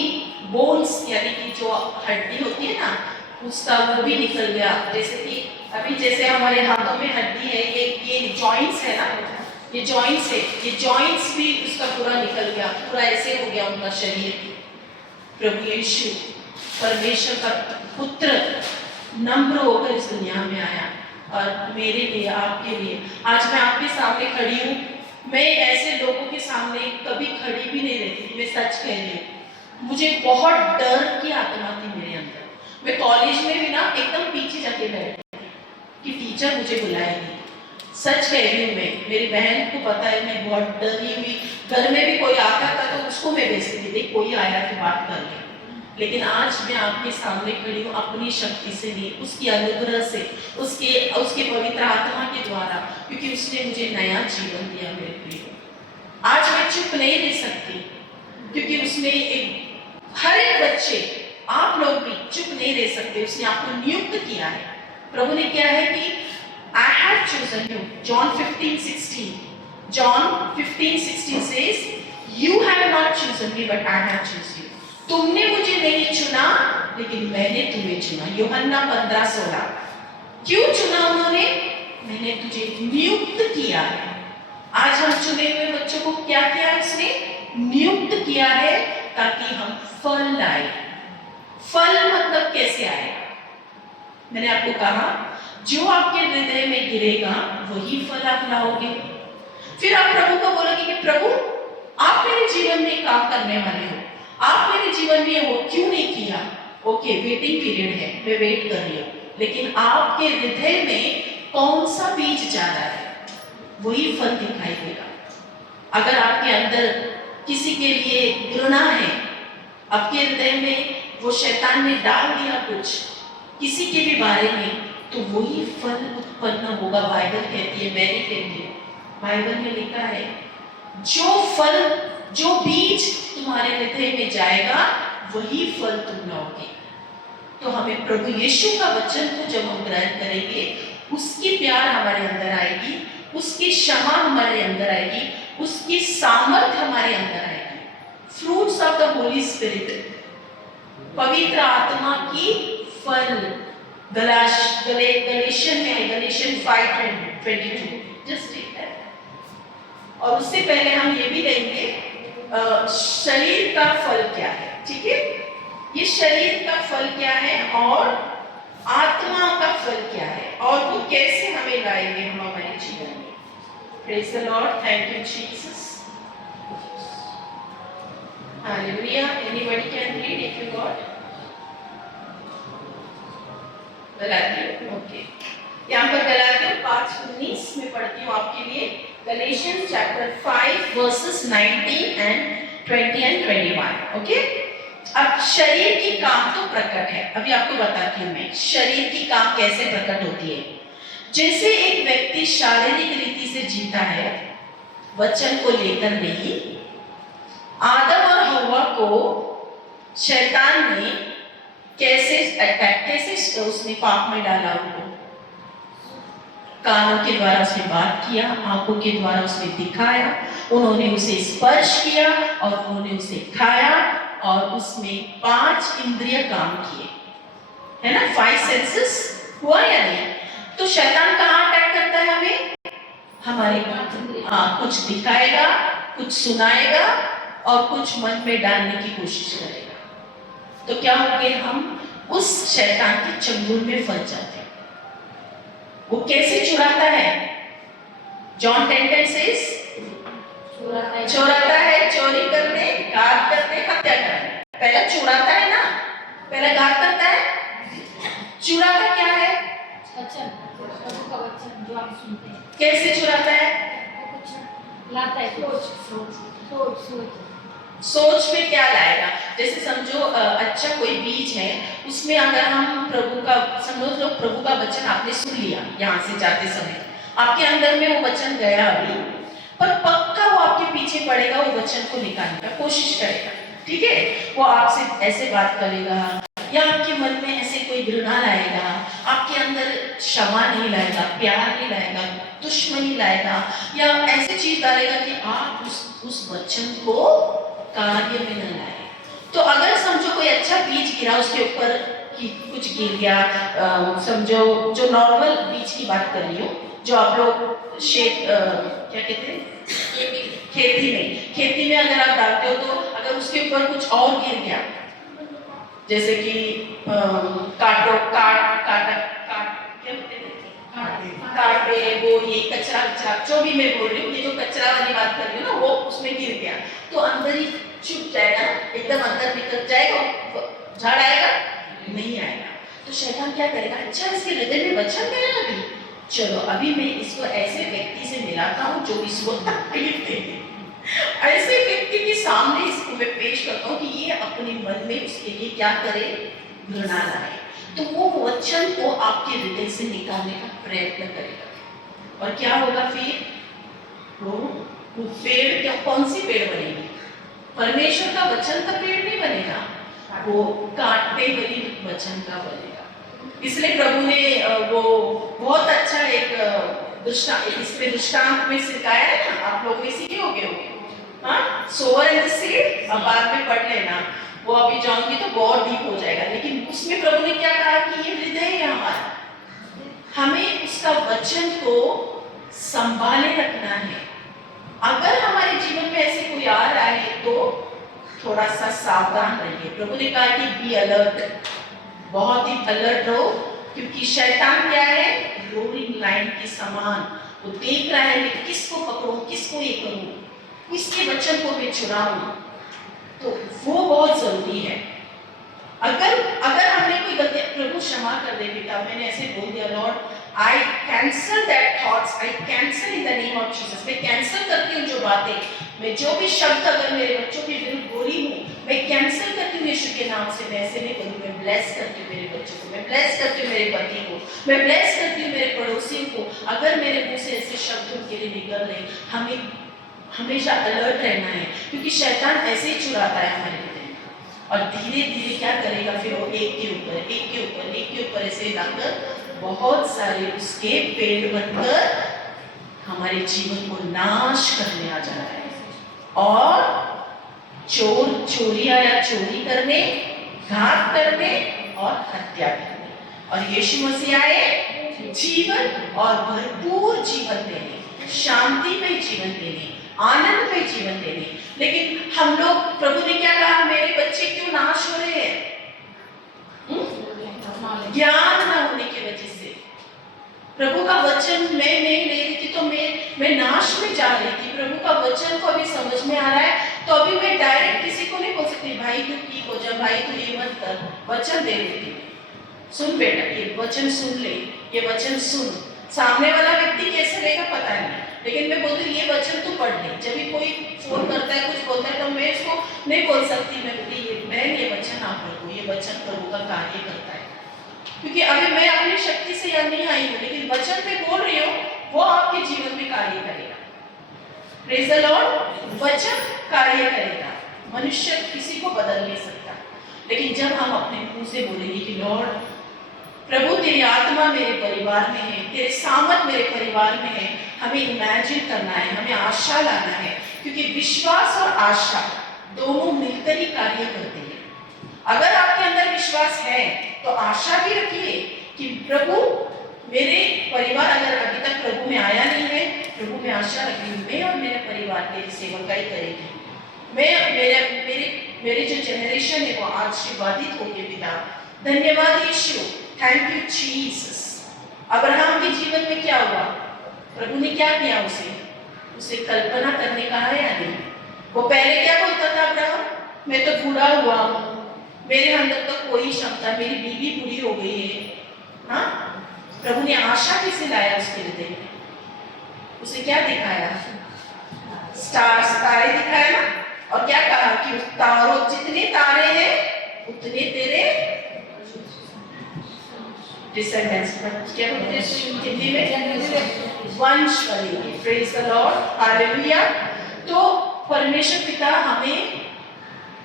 बोन्स यानी कि जो हड्डी होती है ना, उसका वो भी निकल गया। जैसे कि अभी जैसे हमारे हाथों में हड्डी है, ये जॉइंट्स है ना, ये जॉइंट्स है, ये जॉइंट्स भी उसका पूरा निकल गया, पूरा ऐसे हो गया उनका शरीर। प्रभु यीशु परमेश्वर का पुत्र नम्र होकर इस दुनिया में आया और मेरे लिए, आपके लिए। आज मैं आपके सामने खड़ी हूँ। मैं ऐसे लोगों के सामने कभी खड़ी भी नहीं रहती थी, मैं सच कह रही हूँ। मुझे बहुत डर की आत्मा थी मेरे अंदर। मैं कॉलेज में भी ना एकदम पीछे जाके बैठी कि टीचर मुझे बुलाएगी। सच कह रही हूँ मैं, मेरी बहन को पता है मैं बहुत डरी हुई। घर में भी कोई आता था तो उसको मैं भेजती थी, देख कोई आया तो बात कर ले। लेकिन आज मैं आपके सामने खड़ी हूँ अपनी शक्ति से नहीं, उसकी अनुग्रह से, उसके पवित्र आत्मा के द्वारा, क्योंकि उसने मुझे नया जीवन दिया मेरे प्रिय। आज मैं चुप नहीं रह सकती, क्योंकि उसने हर एक बच्चे, आप लोग भी चुप नहीं रह सकते, उसने आपको नियुक्त किया है। प्रभु ने क्या है कि I have chosen you. John 15:16. John 15:16 says, "You have not chosen me, but I have chosen you." तुमने मुझे नहीं चुना, लेकिन मैंने तुम्हें चुना। यूहन्ना 15:16। क्यों चुना उन्होंने? मैंने तुझे नियुक्त किया है। आज हम चुने हुए बच्चों को क्या किया है? उसने नियुक्त किया है ताकि हम फल लाए। फल मतलब कैसे आएगा? मैंने आपको कहा, जो आपके हृदय में गिरेगा वही फल आप लाओगे। फिर आप प्रभु को बोलोगे कि प्रभु आप मेरे जीवन में काम करने वाले हो, आप मेरे जीवन में वो क्यों नहीं किया? ओके, वेटिंग पीरियड है, मैं वेट कर रही हूँ, लेकिन आपके हृदय में कौन सा बीज जा रहा है वही फल दिखाई देगा। अगर आपके अंदर किसी के लिए घृणा है, आपके हृदय में वो शैतान ने डाल दिया कुछ किसी के भी बारे में, तो वही फल उत्पन्न होगा। बाइबल कहती है, मैंने कहती हूँ, बाइबल में लिखा है जो फल, जो बीज तुम्हारे हृदय में जाएगा वही फल तुम लाओगे। तो हमें प्रभु यीशु का वचन को जब हम ग्रहण करेंगे, उसकी प्यार हमारे अंदर आएगी, उसकी क्षमा हमारे अंदर आएगी, उसकी सामर्थ हमारे अंदर आएगी। Fruits of the Holi spirit, पवित्र आत्मा की फल। गलेशियन में, गलेशियन 5:22, जस्ट रीड दैट। और उससे पहले हम ये भी देखेंगे शरीर का फल क्या है। ठीक है, ये शरीर का फल क्या है और आत्मा का फल क्या है, और वो कैसे हमें लाएंगे हम हमारे जीवन में। Praise the Lord, thank you Jesus, hallelujah. Anybody can read if you got गलातियों। ओके, यहाँ पर गलातियों 5:19 में पढ़ती हूँ आपके लिए। Galatians chapter 5 verses 19 and 20 and 21। Okay, अब शरीर की काम तो प्रकट है, अभी आपको बताती हूँ मैं शरीर की काम कैसे प्रकट होती है। जैसे एक व्यक्ति शारीरिक रीति से जीता है, वचन को लेकर नहीं। आदम और हव्वा को शैतान ने कैसे अटैक, कैसे उसने पाप में डाला उनको? कानों के द्वारा उसने बात किया, आंखों के द्वारा उसने दिखाया, उन्होंने उसे स्पर्श किया और उन्होंने उसे खाया, और उसमें 5 इंद्रिय काम किए, है ना, 5 सेंसेस हुआ या नहीं? तो शैतान कहाँ अटैक करता है हमें? हमारे कुछ दिखाएगा, कुछ सुनाएगा और कुछ मन में डालने की कोशिश करेगा। तो क्या हो गए, हम उस शैतान के चंगुल में फंस जाते हैं। वो कैसे चुराता है? जॉन 10:10 सेज, चुराता है, चोरी करने, घात करने, हत्या करने। पहला चुराता है ना, पहला घात करता है। चुराता क्या है? वचन, प्रभु का वचन जो आप सुनते हैं। कैसे चुराता है? कुछ लाता है, सोच में क्या लाएगा? जैसे समझो अच्छा कोई बीज है, उसमें अगर हम प्रभु का, समझो लो प्रभु का वचन आपने सुन लिया, यहाँ से जाते समय आपके अंदर में वो वचन गया अभी, पर पक्का वो आपके पीछे पड़ेगा, वो वचन को निकालने का कोशिश करेगा, ठीक है? वो आपसे ऐसे बात करेगा या आपके मन में ऐसे कोई घृणा लाएगा, आपके अंदर क्षमा नहीं लाएगा, प्यार नहीं लाएगा, दुश्मनी लाएगा, या ऐसी चीज डालेगा कि आप उस वचन को कार्य में न लाए। तो अगर समझो कोई अच्छा बीज गिरा उसके ऊपर कि कुछ गिर गया, समझो जो नॉर्मल बीज की बात कर रही हूँ, जो आप लोग क्या कहते हैं, खेती में अगर आप डालते हो, तो अगर उसके ऊपर कुछ और गिर गया, जैसे कि कांटे, वो ये कचरा, जो भी मैं बोल रही हूँ, ये जो कचरा वाली बात कर रही हूँ ना, वो उसमें गिर गया तो अंदर ही छुप जाएगा, एकदम अंदर निकल जाएगा, झाड़ आएगा नहीं आएगा। तो शैतान क्या करेगा, अच्छा इसके हृदय में वचन गया अभी, चलो अभी मैं इसको ऐसे व्यक्ति से मिलाता हूँ जो इसको तकलीफ देंगे, ऐसे व्यक्ति के सामने इसको मैं पेश करता हूँ कि ये अपने मन में उसके लिए क्या करे, घृणा लाए। तो वो वचन को आपके हृदय से निकालने का प्रयत्न करेगा और क्या होगा फिर, वो पेड़, क्या कौन सी पेड़ बनेगी? परमेश्वर का वचन का पेड़ नहीं बनेगा, वो कांटे वाली वचन का बनेगा। इसलिए प्रभु ने वो बहुत अच्छा एक दृष्टांत में सिखाया है ना, आप लोग में सीखे होंगे, हाँ, सोवर एंड द सीड, अब बाद में पढ़ लेना, वो अभी जाऊंगी तो बहुत डीप हो जाएगा। लेकिन उसमें प्रभु ने क्या कहा कि ये हृदय है हमारा, हमें उसका वचन को संभाले रखना है। अगर हमारे जीवन में ऐसे कोई आ रहा है तो थोड़ा सा सावधान रहिए। प्रभु ने कहा कि बी अलर्ट, बहुत ही अलर्ट रहो, क्योंकि शैतान क्या है, रोलिंग लाइन के समान, वो देख रहा है मैं किसको पकड़ूं, किसको ये करूं, किसके वचन को मैं चुराऊं। तो वो बहुत जरूरी है। अगर हमने कोई गलती, प्रभु क्षमा कर दे बेटा, मैंने ऐसे बोल दिया, Lord I cancel that thoughts, I cancel in the name of Jesus, मैं कैंसल करती हूँ जो बातें, मैं जो भी शब्द अगर मेरे बच्चों के विरुद्ध बोली हूँ, मैं कैंसल करती हूँ यीशु के नाम से। मैं ऐसे नहीं करूँ, मैं ब्लेस करती हूँ मेरे बच्चों को, मैं ब्लेस करती हूँ मेरे पति को, मैं ब्लेस करती हूँ मेरे पड़ोसियों को। अगर मेरे मुंह से ऐसे शब्द उनके लिए निकल रहे, हमें हमेशा अलर्ट रहना है, क्योंकि शैतान ऐसे ही चुराता है हमारे हृदय में, और धीरे धीरे क्या करेगा फिर, वो एक के ऊपर ऐसे लाकर बहुत सारे उसके पेड़ बनकर हमारे जीवन को नाश करने आ जाता है। और चोर चोरी आया, चोरी करने, घात करने और हत्या करने, और यीशु मसीह आए जीवन और भरपूर जीवन देने, शांति में जीवन देने, आनंद में जीवन देने। लेकिन हम लोग, प्रभु ने क्या कहा, मेरे बच्चे क्यों नाश हो रहे हैं? ज्ञान न होने की वजह से। प्रभु का वचन मैं नहीं ले रही थी तो मैं नाश में जा रही थी। प्रभु का वचन को अभी समझ में आ रहा है तो अभी मैं डायरेक्ट किसी को नहीं बोल सकती, भाई तू ठीक हो जा, भाई तू ये मत कर। वचन दे देती, सुन बेटा, ये वचन सुन ले, ये वचन सुन। सामने वाला व्यक्ति कैसे लेगा पता नहीं, लेकिन मैं बोलती ये वचन तू पढ़ ले। जब भी कोई फोन करता है, कुछ बोलता है, तो मैं इसको नहीं बोल सकती, मैं बोलती ये वचन आप पढ़ो, ये वचन प्रभु का कार्य करता है। क्योंकि अभी मैं अपनी शक्ति से यहाँ नहीं आई हूँ, लेकिन वचन पे बोल रही हूँ, वो आपके जीवन में कार्य करेगा। Praise the Lord. वचन कार्य करेगा, मनुष्य किसी को बदल नहीं सकता, लेकिन जब हम अपने मुंह से बोलेंगे कि लॉर्ड प्रभु तेरी आत्मा मेरे परिवार में है, तेरे सामर्थ मेरे परिवार में है, हमें इमेजिन करना है, हमें आशा लाना है, क्योंकि विश्वास और आशा दोनों मिलकर ही कार्य करते हैं। अगर आपके अंदर विश्वास है तो आशा भी रखिए कि प्रभु मेरे परिवार अगर अभी तक प्रभु में आया नहीं है, प्रभु में आशा रखी हूँ, मैं और मेरे परिवार तेरी सेवकाई करेंगे। मैं मेरे मेरे मेरे जो जनरेशन है वो आशीर्वादित होके पिता। धन्यवाद यीशु, थैंक यू जीसस। अब्राहम के जीवन में क्या हुआ? प्रभु ने क्या किया उसे कल्पना करने कहा है या नहीं? वो पहले क्या बोलता था अब्राहम? मैं तो बूढ़ा हुआ हूँ, मेरे अंदर तो कोई क्षमता, मेरी बीवी बूढ़ी हो गई है। हाँ, प्रभु ने आशा कैसे लाया उसके हृदय में? उसे क्या दिखाया? स्टार्स, तारे दिखाया ना। और क्या कहा कि तारों, जितने तारे हैं उतने तेरे डिसेंडेंट्स, क्या बोलते हैं हिंदी में? वंश बनेंगे। Praise the Lord, hallelujah. तो परमेश्वर पिता हमें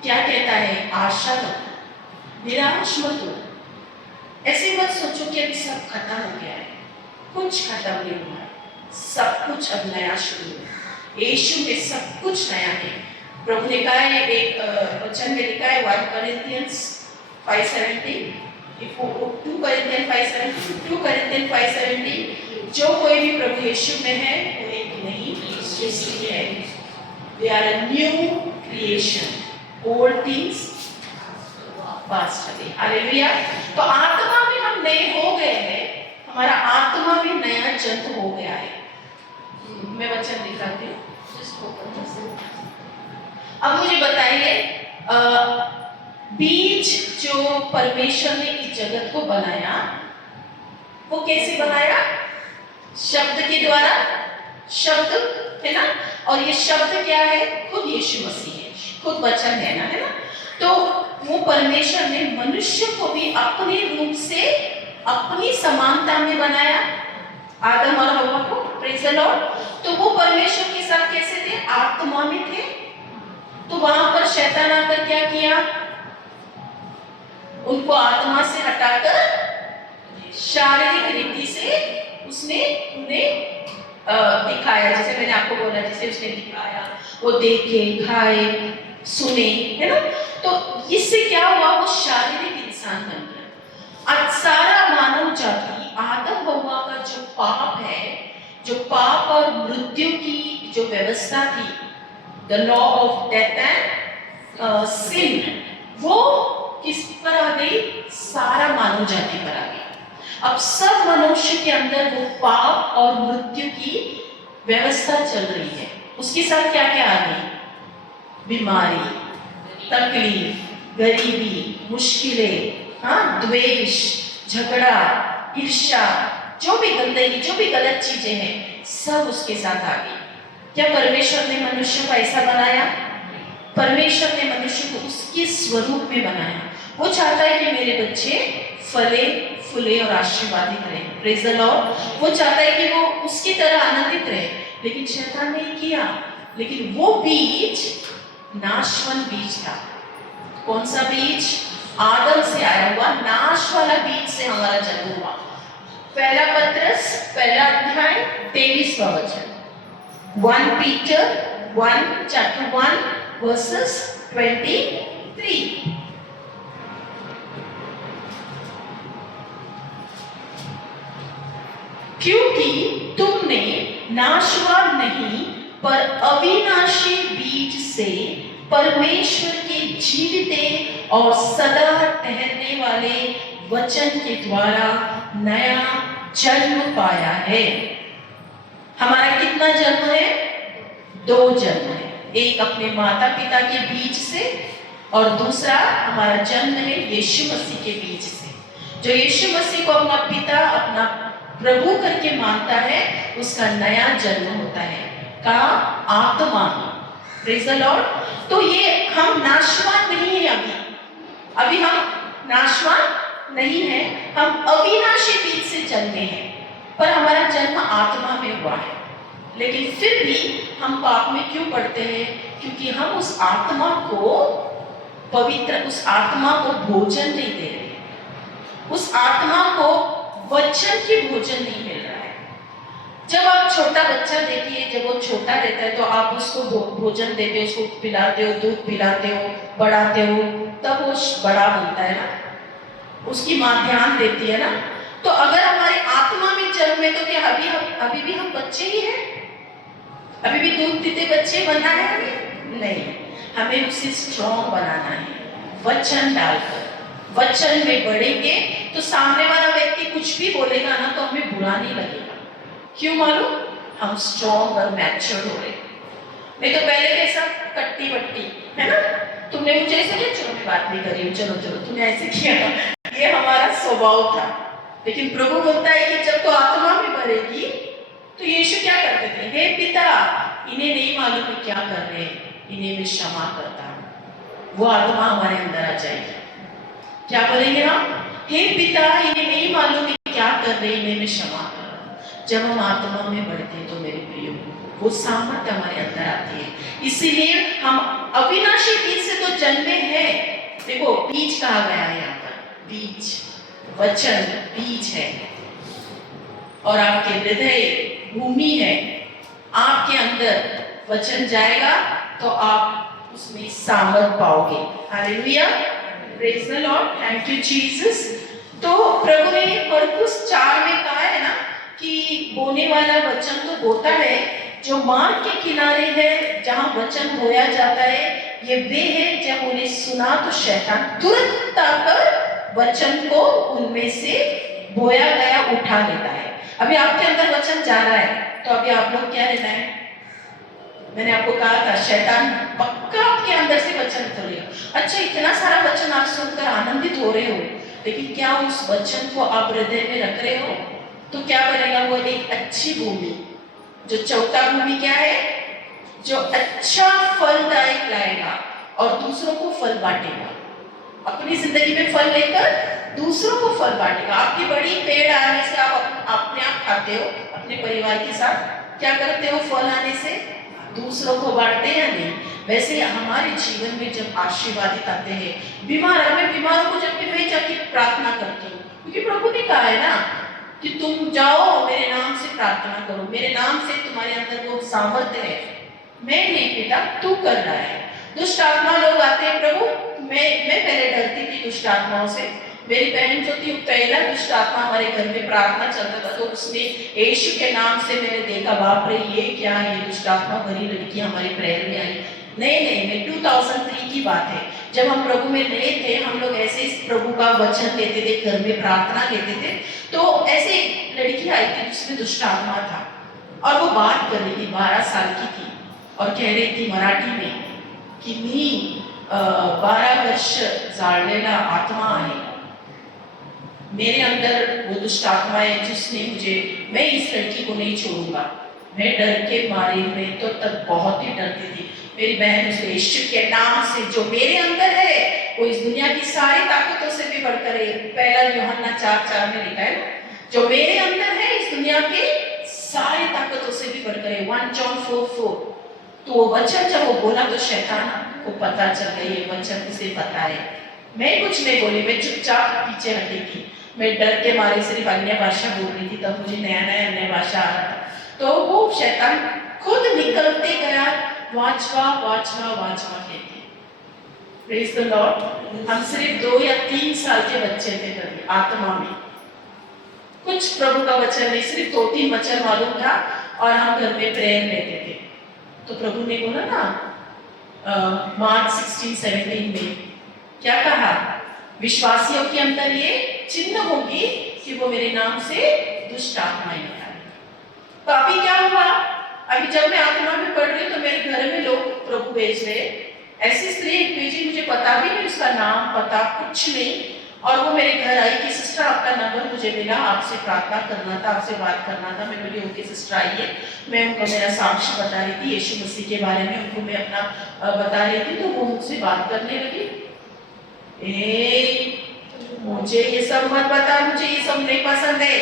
क्या कहता है? आशा रखो, निराश मत हो। ऐसे मत सोचो कि अभी सब खत्म हो गया है, कुछ खत्म नहीं हुआ है, सब कुछ अब नया शुरू है। यीशु में सब कुछ नया है। प्रभु ने कहा है, एक वचन में लिखा है 1 Corinthians 5:17, 2 Corinthians 5:17, जो कोई भी प्रभु यीशु में है वो एक नई सृष्टि है। They are a new creation. Old things passed away. Hallelujah. तो आत्मा में हम नए हो गए हैं, हमारा आत्मा में नया जन्म हो गया है। मैं वचन दिखाती हूँ। अब मुझे बताइए, बीज जो परमेश्वर ने इस जगत को बनाया वो कैसे बनाया? शब्द के द्वारा। शब्द है ना, और ये शब्द क्या है? खुद यीशु मसीह है, खुद वचन है ना, है ना। तो वो परमेश्वर ने मनुष्य को भी अपने रूप से, अपनी समानता में बनाया, आदम और हव्वा को। Praise the Lord. तो वो परमेश्वर के साथ कैसे थे? आत्मा में थे। तो वहां पर शैतान आकर क्या किया? उनको आत्मा से हटाकर शारीरिक रीति से उसने उन्हें दिखाया, जैसे मैंने आपको बोला, जैसे उसने दिखाया, वो देखे, खाए, सुने, है ना। तो इससे क्या हुआ? वो शारीरिक इंसान बन गया। आज सारा मानव जाति आदम हव्वा का जो पाप है, जो पाप और मृत्यु की जो व्यवस्था थी, the law of death and sin, वो किस पर आ गई? सारा मानव जाति पर आ गई। अब सब मनुष्य के अंदर वो पाप और मृत्यु की व्यवस्था चल रही है। उसके साथ क्या क्या आ गई? बीमारी, तकलीफ, गरीबी, मुश्किलें, हाँ, द्वेष, झगड़ा, ईर्ष्या, जो भी गंदगी, जो भी गलत चीजें हैं, सब उसके साथ आ गई। क्या परमेश्वर ने मनुष्य को ऐसा बनाया? परमेश्वर ने मनुष्य को उसके स्वरूप में बनाया। वो चाहता है कि मेरे बच्चे फले फूले और आशीर्वादित रहे। Praise the Lord. वो चाहता है कि वो उसकी तरह आनंदित रहे, लेकिन शैतान ने किया। लेकिन वो बीज नाशवान बीज था। कौन सा बीज? आदम से आया हुआ नाश वाला बीज से हमारा जन्म हुआ। पहला पत्रस, पहला अध्याय, 23वां वचन। 1 Peter 1 chapter 1 verses 23। क्योंकि तुमने नाशवान नहीं पर अविनाशी बीज से परमेश्वर के जीवित और सदा ठहरने वाले वचन के द्वारा नया जन्म पाया है। हमारा कितना जन्म है? 2 जन्म है। एक अपने माता पिता के बीज से और दूसरा हमारा जन्म है यीशु मसीह के बीज से। जो यीशु मसीह को अपना पिता, अपना प्रभु करके मानता है, उसका नया जन्म होता है का आत्मा। Praise the Lord. तो ये हम नाशवान नहीं है, अभी हम नाशवान नहीं है, हम अविनाशी बीज से जन्मे हैं, पर हमारा जन्म आत्मा में हुआ है। लेकिन फिर भी हम पाप में क्यों पड़ते हैं? क्योंकि हम उस आत्मा को पवित्र, उस आत्मा को भोजन नहीं दे रहे, उस आत्मा को वचन की भोजन नहीं मिल रहा है। जब आप छोटा बच्चा देखिए, जब वो छोटा रहता है तो आप उसको भोजन देते हो, उसको पिलाते हो, दूध पिलाते हो, बढ़ाते हो, तब वो बड़ा बनता है ना, उसकी माँ ध्यान देती है ना। तो अगर हमारे आत्मा में जन्म में तो क्या अभी भी हम बच्चे ही हैं? अभी भी दूध पीते बच्चे बनना है हमें? नहीं, हमें उसे स्ट्रॉन्ग बनाना है वचन डालकर। वचन में बढ़ेंगे तो सामने वाला व्यक्ति कुछ भी बोलेगा ना तो हमें बुरा नहीं लगेगा। क्यों मालूम? हम स्ट्रॉन्ग और मैच्योर हो रहे। नहीं तो पहले कैसा कट्टी बट्टी है ना, तुमने मुझे ऐसे नहीं, चलो मैं बात नहीं कर रही हूँ, चलो चलो तुमने ऐसे किया, ये हमारा स्वभाव था। लेकिन प्रभु बोलता है कि जब तो आत्मा में भरेगी तो यीशु क्या करते थे? हे पिता, इन्हें नहीं मालूम है क्या कर रहे हैं, इन्हें मैं क्षमा करता हूँ। वो आत्मा हमारे अंदर आ जाएगी। क्या बोलेंगे हम? हे पिता, इन्हें नहीं मालूम है क्या कर रहे हैं, इन्हें मैं क्षमा कर रहा हूँ। जब हम आत्मा में बढ़ते हैं तो मेरे प्रियो वो सामर्थ्य हमारे अंदर आती है। इसीलिए हम अविनाशी बीज से तो जन्मे हैं। देखो बीज कहा गया है यहाँ पर, बीज, वचन बीज है और आपके हृदय भूमि है। आपके अंदर वचन जाएगा तो आप उसमें सामर्थ पाओगे। Hallelujah, praise the Lord, thank you Jesus. तो प्रभु ने मरकुस 4 में कहा है ना कि बोने वाला वचन तो बोता है, जो मार्ग के किनारे है जहां वचन बोया जाता है, ये वे है जब उन्हें सुना तो शैतान तुरंत आकर वचन को उनमें से बोया गया उठा लेता है। अभी आपके अंदर वचन जा रहा है तो अभी आप लोग क्या लेना है? मैंने आपको कहा था शैतान पक्का आपके अंदर से वचन खोलेगा। अच्छा, इतना सारा वचन आप सुनकर आनंदित हो रहे हो, लेकिन क्या उस वचन को आप हृदय में रख रहे हो? तो क्या बनेगा? वो एक अच्छी भूमि, जो चौथा भूमि क्या है? जो अच्छा फलदायक लाएगा और दूसरों को फल बांटेगा। अपनी जिंदगी में फल लेकर दूसरों को फल बांटेगा। आपकी बड़ी पेड़ आने से आप अपने आप खाते हो, अपने परिवार के साथ क्या करते हो? फल आने से दूसरों को बांटते या नहीं? वैसे हमारे जीवन में जब आशीर्वादित आते हैं, मैं बीमारों को जब मैं जाके प्रार्थना करती हूँ, क्योंकि प्रभु ने कहा है ना कि तुम जाओ मेरे नाम से प्रार्थना करो, मेरे नाम से तुम्हारे अंदर वो सामर्थ्य है। मैं नहीं बेटा, तू कर रहा है। दुष्ट आत्मा लोग आते हैं, प्रभु मैं पहले डरती थी दुष्ट आत्माओं से। मेरी बहन जो थी, पहला दुष्ट आत्मा हमारे घर में प्रार्थना चलता था तो उसने यीशु के नाम से मैंने देखा, बाप रे ये क्या है, ये दुष्ट आत्मा भरी लड़की हमारी प्रेयर में आई। नहीं, मैं 2003 की बात है, जब हम प्रभु में नए थे, हम लोग ऐसे इस प्रभु का वचन लेते थे, घर में प्रार्थना लेते थे, तो ऐसे लड़की आई थी जिसमें दुष्ट आत्मा था और वो बात कर रही थी, 12 साल की थी और कह रही थी मराठी में कि मी 12 वर्ष जाळलेला आत्मा आहे, मेरे अंदर वो दुष्ट आत्मा है जिसने मुझे, मैं इस लड़की को नहीं छोड़ूंगा। मैं डर के मारे, मैं तो तब बहुत ही डरती थी। मेरी बहन उस यीशु के नाम से जो मेरे अंदर है वो इस दुनिया की सारी ताकतों से भी बढ़कर है। पहला यूहन्ना 4:4 में लिखा है, जो मेरे अंदर है इस दुनिया के सारी ताकतों से भी बढ़कर है। 1 जॉन 4:4। तो वो वचन जब वो बोला तो शैतान को पता चल गया ये वचन उसे पता है। मैं कुछ नहीं बोली, मैं चुपचाप पीछे हटी थी। मैं डर के मारे सिर्फ अन्य भाषा बोल रही थी, तब मुझे नया नया अन्य भाषा आ रहा था। तो वो शैतान खुद निकलते गया, वाचवा वाचवा वाचवा कहती। Praise the Lord. हम सिर्फ 2 या 3 साल के बच्चे थे तभी, आत्मा में कुछ प्रभु का वचन नहीं, सिर्फ 2-3 वचन मालूम था और हम घर में प्रेयर लेते थे। तो प्रभु ने बोला ना मार्क 16-17 में क्या कहा? विश्वासियों के अंदर ये चिन्ह होगी कि वो मेरे नाम से दुष्ट आत्माएं निकालेंगे। तो अभी क्या हुआ? अभी जब मैं आत्मा में पढ़ रही हूँ तो मेरे घर में लोग प्रभु भेज रहे। ऐसी स्त्री एक भेजी, मुझे पता भी नहीं, उसका नाम पता कुछ नहीं, और वो मेरे घर आई कि सिस्टर आपका नंबर मुझे मिला, आपसे प्रार्थना करना था, आपसे बात करना था। मैं बोली ओके सिस्टर आइए। मैं उनको मेरा साक्ष्य बता रही थी यीशु मसीह के बारे में, उनको मैं अपना बता रही थी। तो वो मुझसे बात करने लगी, मुझे ये सब मत बता, मुझे ये सब नहीं पसंद है,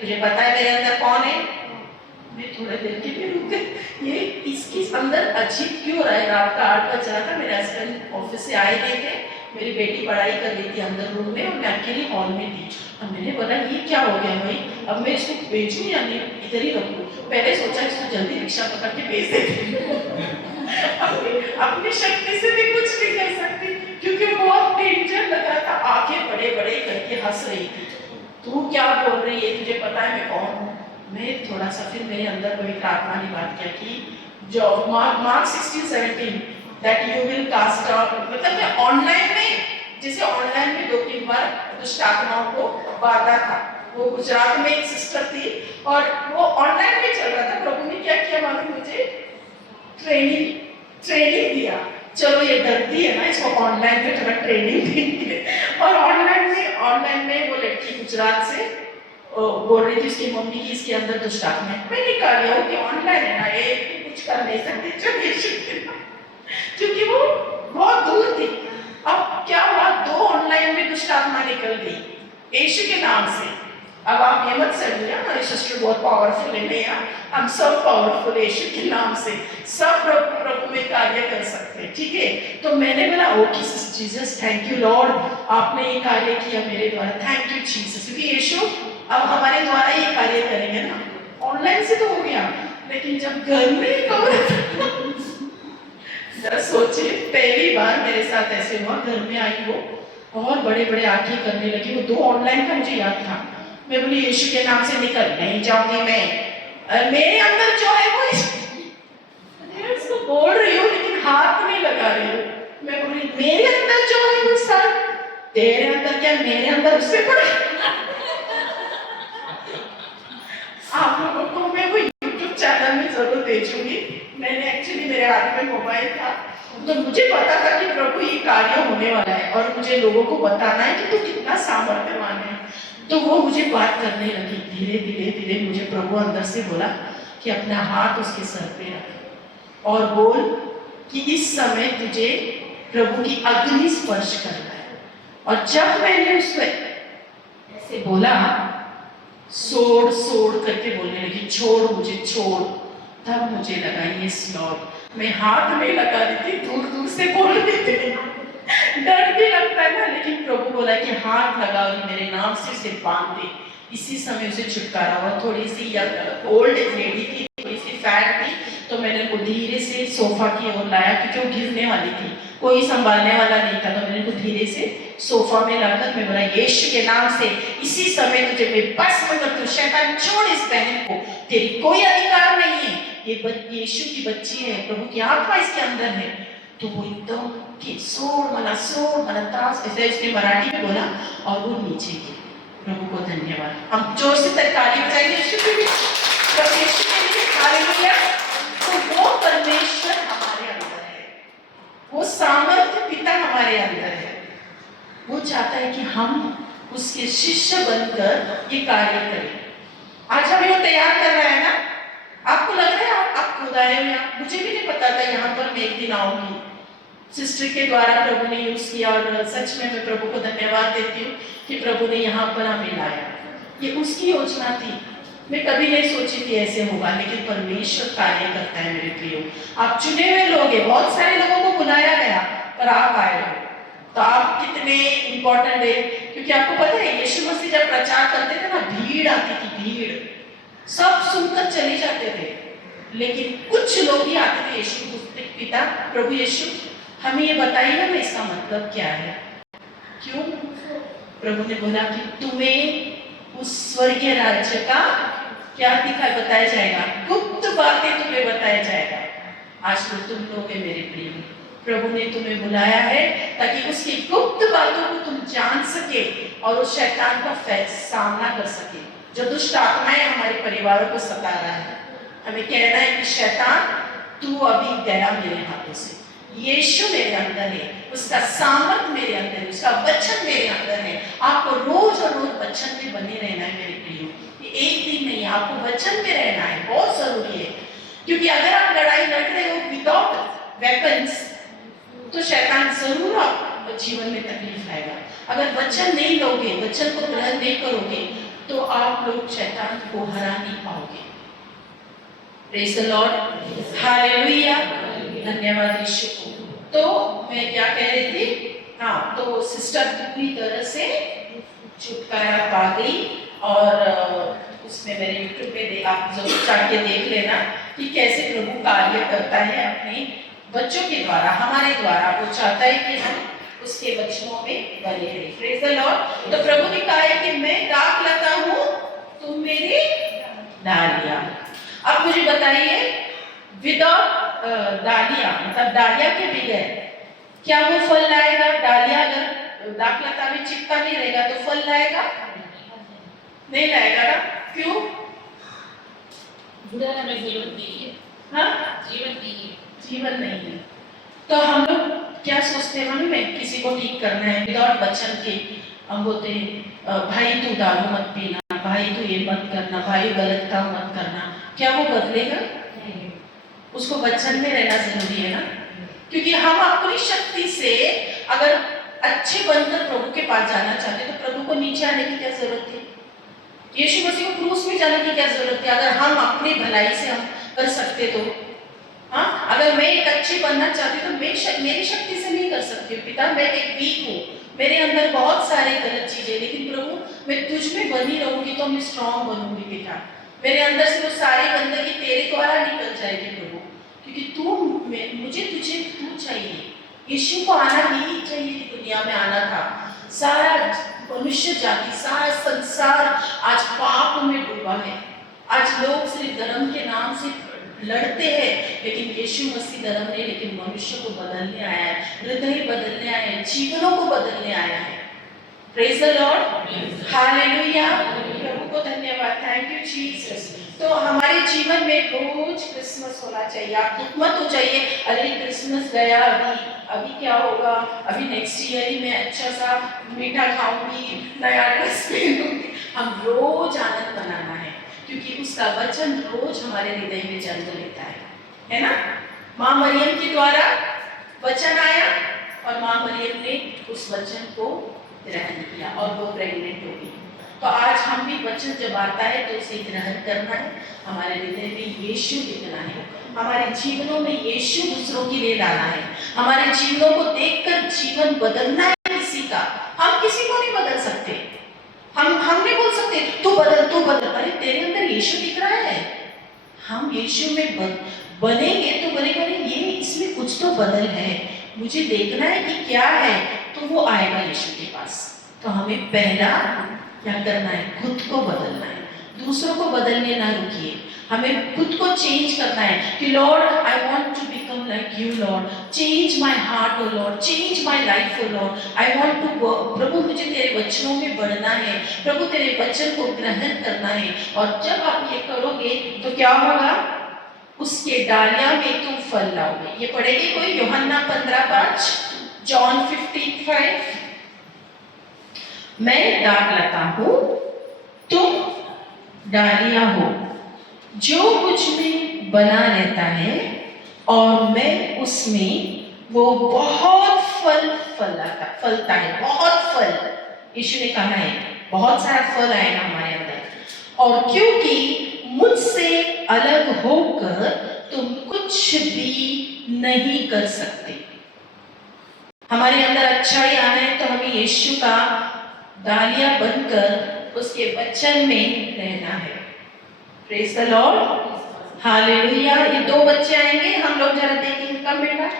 तुझे पता है मेरे अंदर कौन है? मैं थोड़े देर के लिए रुक गई, ये इसके अंदर अजीब क्यों रहा है? रात का 8 बज रहा था, मेरे हस्बैंड ऑफिस से आए नहीं थे, मेरी बेटी पढ़ाई कर रही थी अंदर रूम में और मैं अकेली हॉल में थी। अब मैंने बोला ये क्या हो गया भाई, अब मैं इसको भेजूं या नहीं, इधर ही रखूं? पहले सोचा इसको जल्दी रिक्शा पकड़ के भेज देती अपनी शक्ति से भी कुछ नहीं कर सकती, क्योंकि बहुत डेंजर लग रहा था। आंखें बड़े बड़े करके हंस रही थी, तू क्या बोल रही है, तुझे पता है मैं कौन हूँ? मैं थोड़ा सा फिर मेरे अंदर पवित्र आत्मा ने बात किया कि जो Mark 16:17 that you will cast out, मतलब मैं ऑनलाइन में, जैसे ऑनलाइन में 2-3 बार दुष्ट आत्माओं को बांधा था। वो गुजरात में एक सिस्टर थी और वो ऑनलाइन में चल रहा था। प्रभु ने क्या किया मालूम, मुझे ट्रेनिंग दिया। चलो ये डरती है ना, इसको ऑनलाइन में थोड़ा ट्रेनिंग देंगे। और ऑनलाइन में वो लड़की गुजरात से बोल रही थी उसकी मम्मी की इसके अंदर दुष्ट आत्मा है। मैंने कहा लिया कि ऑनलाइन है ना, ये कुछ कर नहीं सकते, चलिए, क्योंकि वो बहुत दूर थी। अब क्या हुआ, 2 ऑनलाइन में दुष्ट आत्मा निकल गई यीशु के नाम से। अब आप ये मत समझिए हमारी सिस्टर बहुत पावरफुल है, नहीं, हम सब पावरफुल यीशु के नाम से सब प्रभु में कार्य कर सकते हैं, ठीक है। तो मैंने बोला okay Jesus, thank you Lord, आपने ये कार्य किया मेरे द्वारा, थैंक यू जीसस, क्योंकि यीशु अब हमारे द्वारा ये कार्य करेंगे ना। ऑनलाइन से तो हो गया, लेकिन जब घर में जरा सोचिए, पहली बार मेरे साथ ऐसे हुआ, घर में आई वो और बड़े बड़े आके करने लगी। वो 2 ऑनलाइन का मुझे याद था। मैं बोली यीशु के नाम से निकल नहीं जाऊंगी मैं, मेरे अंदर जो है वो इसको बोल रही हूँ लेकिन हाथ नहीं लगा रही हूँ। मैं बोली मेरे अंदर जो है वो सर, तेरे अंदर क्या, मेरे अंदर उससे पड़े। आप लोगों को मैं वो यूट्यूब चैनल में जरूर भेजूंगी। मैंने एक्चुअली मेरे हाथ में मोबाइल था, तो मुझे पता था कि प्रभु ये कार्य होने वाला है और मुझे लोगों को बताना है कि तू कितना सामर्थ्यवान है। तो वो मुझे बात करने लगी। धीरे धीरे धीरे मुझे प्रभु अंदर से बोला कि अपना हाथ उसके सर पे रख और बोल कि इस समय तुझे प्रभु की अग्नि स्पर्श करना है। और जब मैंने उसको ऐसे बोला, सोड़ सोड़ करके बोलने लगी, छोड़ मुझे छोड़, तब मुझे लगा ये लॉर्ड, मैं हाथ में लगा रही थी, दूर दूर से बोल रही थी, डर भी लगता है ना, लेकिन प्रभु बोला कि हाथ लगा और मेरे नाम से उसे बांध दे। इसी समय उसे छुटकारा हुआ। थोड़ी सी ओल्ड लेडी थी, थोड़ी सी फैट थी, तो मैंने उनको धीरे से सोफा की ओर लाया क्योंकि वो गिरने वाली थी, कोई संभालने वाला नहीं था। तो मैंने उनको धीरे से सोफा में लाकर मैं बोला यीशु के नाम से इसी समय तुझे मैं बस मगर तू शैतान छोड़ इस बहन को, तेरी कोई अधिकार नहीं है, ये यीशु की बच्ची है, प्रभु की आत्मा इसके अंदर है। तो वो एकदम कि सोड़ मला त्रास, ऐसे उसने मराठी में बोला और वो नीचे गिर। प्रभु को धन्यवाद, हम जोर से ताली बजाएंगे यीशु के लिए, हालेलुया। तो वो परमेश्वर हमारे अंदर है, वो सामर्थ्य पिता हमारे अंदर है। वो चाहता है कि हम उसके शिष्य बनकर ये कार्य करें। आज हमें वो तैयार कर रहा है ना। आपको लग रहा है आप खुद आए हो यहाँ, मुझे भी नहीं पता था यहाँ पर मैं एक दिन आऊंगी। सिस्टर के द्वारा प्रभु ने यूज किया और सच में मैं प्रभु को धन्यवाद देती हूँ कि प्रभु ने यहाँ पर हमें लाया। ये उसकी योजना थी, मैं कभी नहीं सोची थी ऐसे होगा, लेकिन परमेश्वर कार्य करता है मेरे प्रियो। आप चुने हुए लोग हैं, बहुत सारे लोगों को बुलाया गया पर आप आए हो, तो आप कितने इंपॉर्टेंट है। क्योंकि आपको पता है यीशु मसीह जब प्रचार करते थे ना, भीड़ आती थी, भीड़, सब सुनकर चले जाते थे, लेकिन कुछ लोग ही आते थे यीशु को पूछते, पिता प्रभु यीशु हमें ये बताइए ना इसका मतलब क्या है। क्यों? प्रभु ने बोला कि तुम्हें उस स्वर्गीय राज्य का क्या दिखाई बताया जाएगा, गुप्त बातें तुम्हें बताया जाएगा। आज तो तुम लोग हैं मेरे प्रिय, प्रभु ने तुम्हें बुलाया है ताकि उसकी गुप्त बातों को तुम जान सके और उस शैतान का सामना कर सके जो दुष्ट आत्माएं हमारे परिवारों को सता रहा है। हमें कहना है कि शैतान तू अभी गया मेरे हाथों से, यीशु मेरे अंदर है, उसका सामर्थ मेरे अंदर है, उसका वचन मेरे अंदर है। आपको रोज और रोज वचन में बने रहना है मेरे प्रियो, एक दिन नहीं, आपको वचन में रहना है, बहुत जरूरी है। क्योंकि अगर आप लड़ाई लड़ रहे हो विदाउट वेपन्स तो शैतान जरूर आपको जीवन में तकलीफ लाएगा। अगर वचन नहीं लोगे, वचन को ग्रहण नहीं करोगे, तो आप लोग शैतान को हरा नहीं पाओगे। प्रेज़ द लॉर्ड, हालेलुया, धन्यवाद यीशु को। तो मैं क्या कह रही थी, हाँ, तो सिस्टर पूरी तरह से छुटकारा पा गई और उसमें मेरे यूट्यूब पे आप जरूर जाके देख लेना कि कैसे प्रभु कार्य करता है अपने बच्चों के द्वारा, हमारे द्वारा। वो चाहता है कि हम उसके वचनों में बने रहें। Praise the Lord. तो प्रभु ने कहा है कि मैं दाख लता हूँ, तुम मेरे डालिया। अब मुझे बताइए, विदाउट डालिया मतलब डालिया के बगैर क्या वो फल लाएगा? डालिया अगर दाखलता में चिपका नहीं रहेगा तो फल लाएगा? नहीं लाएगा ना। क्यों? बुरा हमें जीवन नहीं है। हाँ, जीवन नहीं है। जीवन नहीं है। तो हम लोग क्या सोचते हैं मालूम है? किसी को ठीक करना है विदाउट वचन के। हम बोलते हैं भाई तू दारू मत पीना, भाई तू ये मत करना, भाई गलत काम मत करना। क्या वो बदलेगा? उसको वचन में रहना जरूरी है ना। क्योंकि हम अपनी शक्ति से अगर अच्छे बनकर प्रभु के पास जाना चाहते तो प्रभु को नीचे आने की क्या जरूरत है? यीशु मसीह को क्रूस में जाने की क्या जरूरत है? अगर हम अपनी भलाई से हम कर सकते तो। हाँ, अगर मैं एक अच्छी बनना चाहती तो मेरी शक्ति से नहीं कर सकती हूँ। पिता मैं एक वीक हूँ, मेरे अंदर बहुत सारी गलत चीजें, लेकिन प्रभु मैं तुझ में बनी रहूंगी तो मैं स्ट्रांग बनूंगी। पिता मेरे अंदर से वो सारी गंदगी तेरे द्वारा निकल जाएगी प्रभु, क्योंकि मुझे तुझे तू चाहिए। यीशु को आना ही चाहिए कि दुनिया में आना था। सारा मनुष्य जाति, सारा संसार आज पाप में डूबा है। आज लोग सिर्फ धर्म के नाम से लड़ते हैं, लेकिन यीशु मसीह धर्म नहीं, लेकिन मनुष्य को बदलने आया है, हृदय बदलने आया है, जीवनों को बदलने आया है। Praise the Lord, hallelujah. प्रभु को धन्यवाद, थैंक यू जीसस। तो हमारे जीवन में रोज क्रिसमस होना चाहिए। आप दुख मत हो जाइए, अरे क्रिसमस गया, अभी क्या होगा, अभी नेक्स्ट ईयर ही मैं अच्छा सा मीठा खाऊंगी, नया ड्रेस पहनूंगी। हम रोज आनंद मनाना है, क्योंकि उसका वचन रोज हमारे हृदय में जन्म लेता है ना। माँ मरियम के द्वारा वचन आया और माँ मरियम ने उस वचन को ग्रहण किया और वो प्रेग्नेंट हो गई। तो आज हम भी वचन जब आता है तो उसे ग्रहण करना है, हमारे हृदय में यीशु दिखना है, हमारे जीवनों में यीशु दूसरों के लिए लाना है, हमारे जीवनों को देखकर जीवन बदलना है किसी का। हम किसी को नहीं बदल सकते। हम नहीं बोल सकते तू बदल तू बदल, अरे तेरे अंदर यीशु दिख रहा है। हम यीशु में बनेंगे तो बनेंगे, ये इसमें कुछ तो बदल है, मुझे देखना है कि क्या है, तो वो आएगा यीशु के पास। तो हमें पहला क्या करना है? खुद को बदलना है, दूसरों को बदलने ना रुकिए। हमें खुद को चेंज करना है कि Lord I want to become like you Lord, change my heart o Lord, change my life o Lord, I want to. प्रभु मुझे तेरे वचनों में बढ़ना है, प्रभु तेरे वचन को ग्रहण करना है। और जब आप ये करोगे तो क्या होगा? उसके डालियां में तुम फल लाओगे। ये पढ़ेगी कोई? यूहन्ना 15:5, जॉन 15:5। मैं दाखलता हूँ, तुम डालियां हो, जो कुछ में बना रहता है और मैं उसमें, वो बहुत फल फलता है, बहुत फल। यीशु ने कहा है बहुत सारा फल आएगा हमारे अंदर। और क्योंकि मुझसे अलग होकर तुम कुछ भी नहीं कर सकते। हमारे अंदर अच्छाई आना है तो हमें यीशु का डालियां बनकर उसके वचन में रहना है। Praise the Lord, hallelujah. ये दो बच्चे आएंगे, हम लोग जरा देखेंगे। कम बेटा,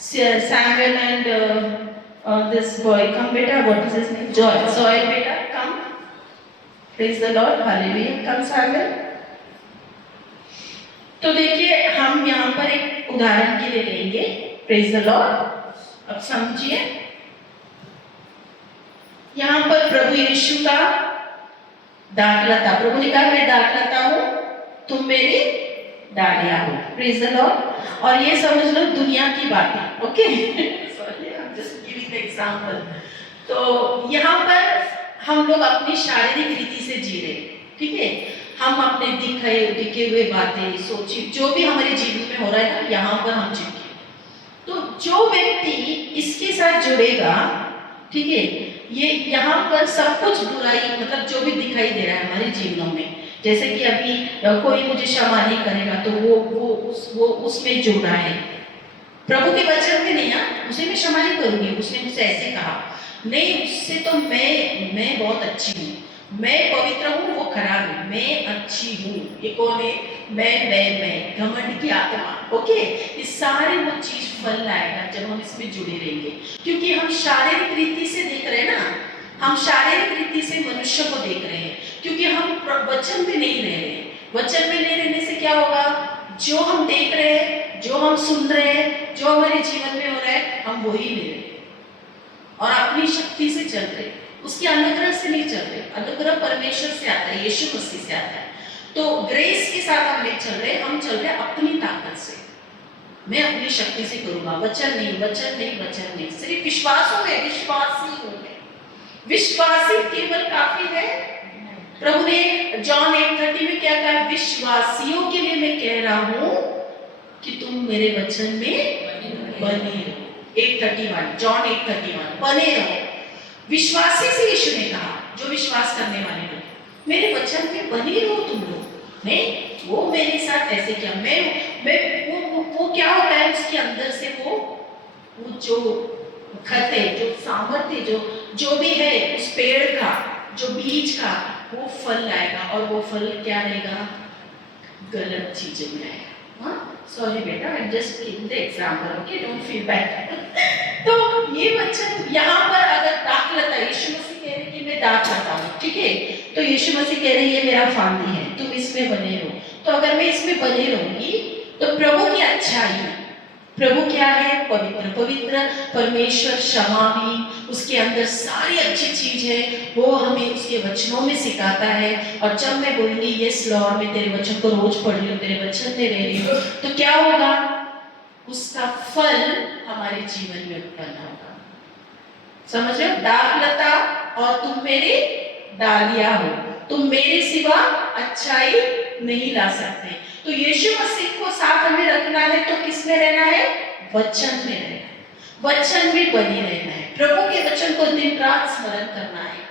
Samuel and this boy, come बेटा, what is his name? Joy बेटा, come. Praise the Lord, hallelujah, come Samuel. तो देखिए हम यहाँ पर एक उदाहरण के लिए लेंगे। Praise the Lord. अब समझिए, यहाँ पर प्रभु यीशु का दाखलता, प्रभु ने कहा मैं दाखलता हूँ, तुम मेरे डालियां हो। Praise the Lord. और ये समझ लो दुनिया की बातें, okay? Sorry, I am just giving the example. तो यहाँ पर हम लोग अपनी शारीरिक रीति से जी रहे, ठीक है? हम अपने दिखे हुए बातें, सोचे, जो भी हमारे जीवन में हो रहा है ना, यहाँ पर हम चिपके। तो जो व्यक्ति इसके साथ जुड़ेगा, ठीक है, ये यहाँ पर सब कुछ बुराई, मतलब जो भी दिखाई दे रहा है हमारे जीवनों में, जैसे कि अभी कोई मुझे क्षमा नहीं करेगा तो वो उसमें जुड़ा है। प्रभु के वचन में नहीं, उसे मैं क्षमा नहीं करूंगी, उसने मुझसे ऐसे कहा, नहीं, उससे तो मैं बहुत अच्छी हूँ, मैं पवित्र हूँ, वो खराब है, मैं अच्छी हूँ। ये कौन है? मैं घमंड की आत्मा, ओके? ये सारे वो चीज फल लाएगा जब हम इसमें जुड़े रहेंगे, क्योंकि हम शारीरिक रीति से देख रहे हैं ना, हम शारीरिक रीति से मनुष्य को देख रहे हैं, क्योंकि हम वचन में नहीं रह रहे हैं। वचन में नहीं रहने से क्या होगा? जो हम देख रहे हैं, जो हम सुन रहे हैं, जो हमारे जीवन में हो रहा है, हम वही ले रहे हैं और अपनी शक्ति से चल रहे हैं, उसके अनुग्रह से नहीं चल रहे। अनुग्रह परमेश्वर से आता है, यीशु मसीह से आता है। तो ग्रेस के साथ हम नहीं चल रहे, हम चल रहे अपनी ताकत से। मैं अपनी शक्ति से करूंगा, वचन नहीं, वचन नहीं, वचन नहीं। सिर्फ विश्वासों में, विश्वासी हूं मैं, विश्वासी केवल काफी है। प्रभु ने जॉन 8:30 में क्या कहा? विश्वासियों के लिए मैं कह रहा हूं कि तुम मेरे वचन में बने रहो। 8:31, जॉन 8:31, बने रहो। विश्वासी से यीशु ने कहा, जो विश्वास करने वाले लोग, मेरे वचन में बने रहो तुम लोग। नहीं, वो मेरे साथ ऐसे क्या, मैं वो क्या होता है उसके अंदर से, वो जो खत है, जो सामर्थ्य, जो भी है उस पेड़ का, जो बीज का, वो फल लाएगा। और वो फल क्या रहेगा? गलत चीजें में आएगा। हाँ, सॉरी बेटा, I just give the example, okay, don't feel bad. तो ये वचन यहाँ पर अगर दाखलता, यीशु मसीह कह रहे कि मैं दाख लाता हूँ, ठीक है, तो यीशु मसीह कह रहे ये मेरा फांदी है, तुम इसमें बने रहो। तो अगर मैं इसमें बने रहूंगी तो प्रभु की अच्छाई, प्रभु क्या है? पवित्र, पवित्र परमेश्वर, क्षमावी, उसके अंदर सारी अच्छी चीज है, वो हमें उसके वचनों में सिखाता है। और जब मैं बोलूंगी यस लॉर्ड, मैं तेरे वचन को रोज पढ़ रही हूँ, तेरे वचन में रह रही हूँ, तो क्या होगा? उसका फल हमारे जीवन में उत्पन्न होगा। समझ रहे हो? दाखलता, और तुम मेरे डालियां हो, तुम मेरे सिवा अच्छाई नहीं ला सकते। तो यीशु मसीह को साथ हमें रखना है तो किस में रहना है? वचन में रहना है, वचन में बनी रहना है, प्रभु के वचन को दिन रात स्मरण करना है।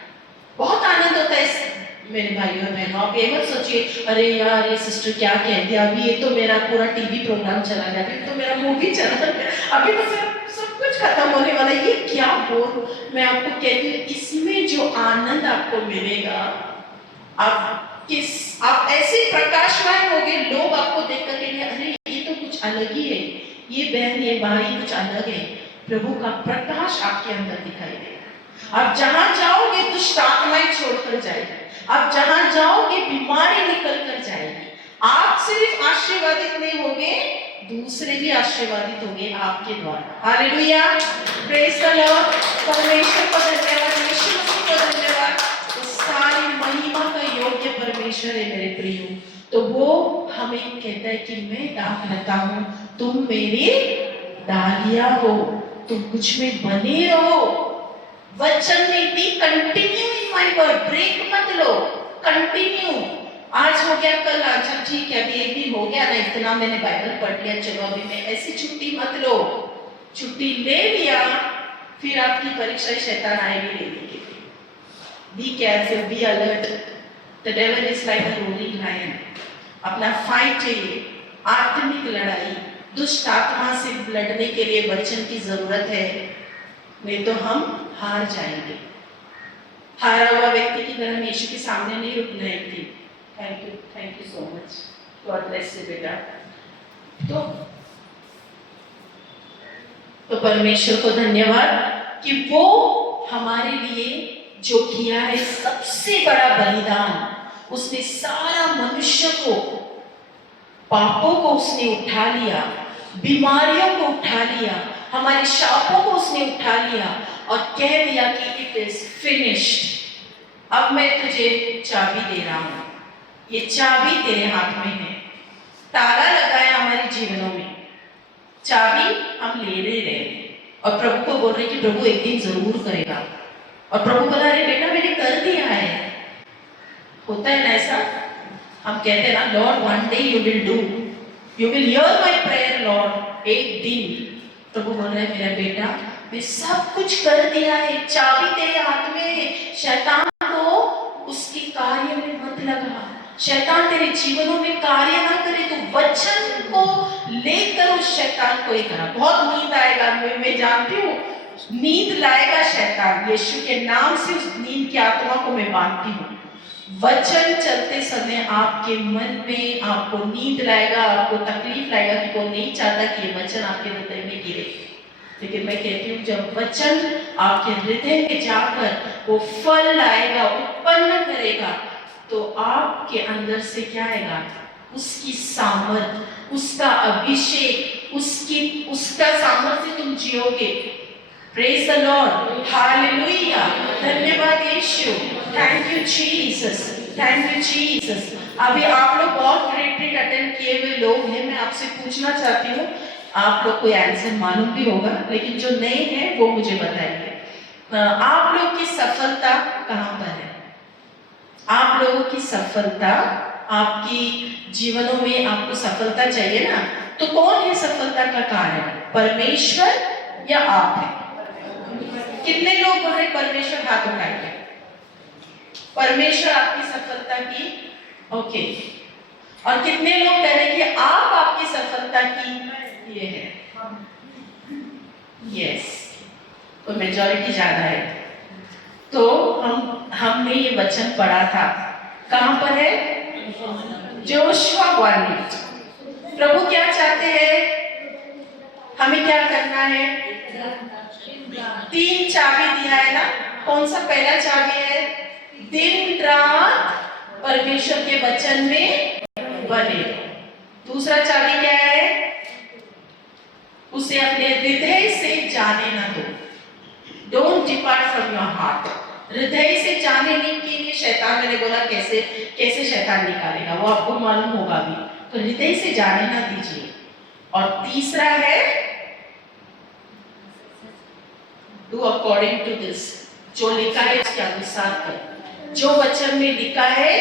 बहुत आनंद होता है मेरे भाइयों और बहनों। आप ये मत सोचिए अरे यार ये सिस्टर क्या कह दिया, अभी ये तो मेरा पूरा टीवी प्रोग्राम चला गया, अभी तो मेरा मूवी चला गया, अभी तो मेरा सब कुछ खत्म होने वाला, ये क्या बोल। मैं आपको कहती हूँ, इसमें जो आनंद आपको मिलेगा, आप ऐसे प्रकाशमान होगे, लोग आपको देख कर कहेंगे अरे ये तो कुछ अलग ही है, ये बहन, ये भाई कुछ अलग है। प्रभु का प्रकाश आपके अंदर दिखाई देगा। आप जहां जाओगे दुष्ट आत्माएं छोड़कर जाएगी, आप जहां जाओगे बीमारी निकल कर जाएगी। आप सिर्फ आशीर्वादित नहीं होगे, दूसरे भी आशीर्वादित होंगे आपके द्वारा। Hallelujah, praise the Lord. परमेश्वर को धन्यवाद, यीशु मसीह को धन्यवाद। तो सारी महिमा का योग्य परमेश्वर है मेरे प्रियो। तो वो हमें कहता है कि मैं दाख लेता हूं, तुम मेरी डालियां हो, तुम कुछ में बने रहो, वचन में be continue in my word, break मत लो, कंटिन्यू। आज हो गया, कल आज ठीक है, अभी एक दिन हो गया ना, इतना मैंने बाइबल पढ़ लिया, चलो अभी मैं ऐसी छुट्टी मत लो। छुट्टी ले लिया, फिर आपकी परीक्षा शैतान आएगी लेने के लिए। Be careful, be alert, the devil is like a rolling lion. अपना फाइट चाहिए, आत्मिक लड़ाई, दुष्ट आत्मा से लड़ने के लिए वचन की जरूरत है, नहीं तो हम हार जाएंगे। हारा हुआ व्यक्ति की तरह यीशु के सामने नहीं रुकना है। Thank you so much, God bless you बेटा। तो परमेश्वर को धन्यवाद कि वो हमारे लिए जो किया है सबसे बड़ा बलिदान, उसने सारा मनुष्य को, पापों को उसने उठा लिया, बीमारियों को उठा लिया, हमारे शापों को उसने उठा लिया और कह दिया कि इट इज फिनिश्ड। अब मैं तुझे चाबी दे रहा हूं, ये चाबी तेरे हाथ में है। ताला लगाया हमारे जीवनों में, चाबी हम ले रहे और प्रभु को बोल रहे कि प्रभु एक दिन जरूर करेगा। और प्रभु बोला अरे बेटा मैंने कर दिया है। होता है ना ऐसा, हम कहते हैं ना Lord one day you will do, you will hear my prayer Lord, एक दिन। प्रभु बोल रहे मेरा बेटा मैं सब कुछ कर दिया है, चाबी तेरे हाथ में है। शैतान को उसके कार्य में मत लगा, शैतान तेरे जीवनों में कार्य ना करे, तो वचन को लेकर उस शैतान को ही करा। बहुत नींद आएगा, मैं जानती हूँ नींद लाएगा शैतान, यीशु के नाम से उस नींद की आत्मा को मैं बांधती हूँ। वचन चलते समय आपके मन में आपको नींद लाएगा, आपको तकलीफ लाएगा कि वो नहीं चाहता कि ये वचन आपके हृदय में गिरे। लेकिन मैं कहती हूँ जब वचन आपके हृदय में जाकर वो फल लाएगा, उत्पन्न करेगा, तो आपके अंदर से क्या आएगा? उसकी सामर्थ, उसका अभिषेक, उसका सामर्थ्य तुम जियोगे। प्रेज द लॉर्ड, हालेलुया, धन्यवाद यीशु, thank you Jesus, thank you Jesus. अभी आप लोग बहुत रिट्रीट अटेंड किए हुए लोग हैं, मैं आपसे पूछना चाहती हूँ, आप लोग को आंसर मालूम भी होगा, लेकिन जो नए हैं वो मुझे बताइए, आप लोग की सफलता कहाँ पर है? आप लोगों की सफलता, आपकी जीवनों में आपको सफलता चाहिए ना, तो कौन है सफलता का कारण? परमेश्वर या आप है? कितने लोग बोल रहे परमेश्वर? हाथ उठाइए। परमेश्वर आपकी सफलता की, ओके। और कितने लोग कह रहे हैं कि आप आपकी सफलता की ये है? यस, तो मेजॉरिटी ज्यादा है। तो हमने ये वचन पढ़ा था, कहां पर है? जोशुआ 1:8। प्रभु क्या चाहते हैं? हमें क्या करना है? 3 चाबी दिया है ना, कौन सा पहला चाबी है? दिन रात परमेश्वर के वचन में बने। दूसरा चाबी क्या है? उसे अपने हृदय से जाने ना दो। Don't depart from your heart. हृदय से जाने के लिए शैतान, मैंने बोला कैसे शैतान निकालेगा, वो आपको मालूम होगा भी, तो हृदय से जाने ना दीजिए। और तीसरा है डू अकॉर्डिंग टू दिस, जो लिखा है उसके अनुसार कर। जो वचन में लिखा है,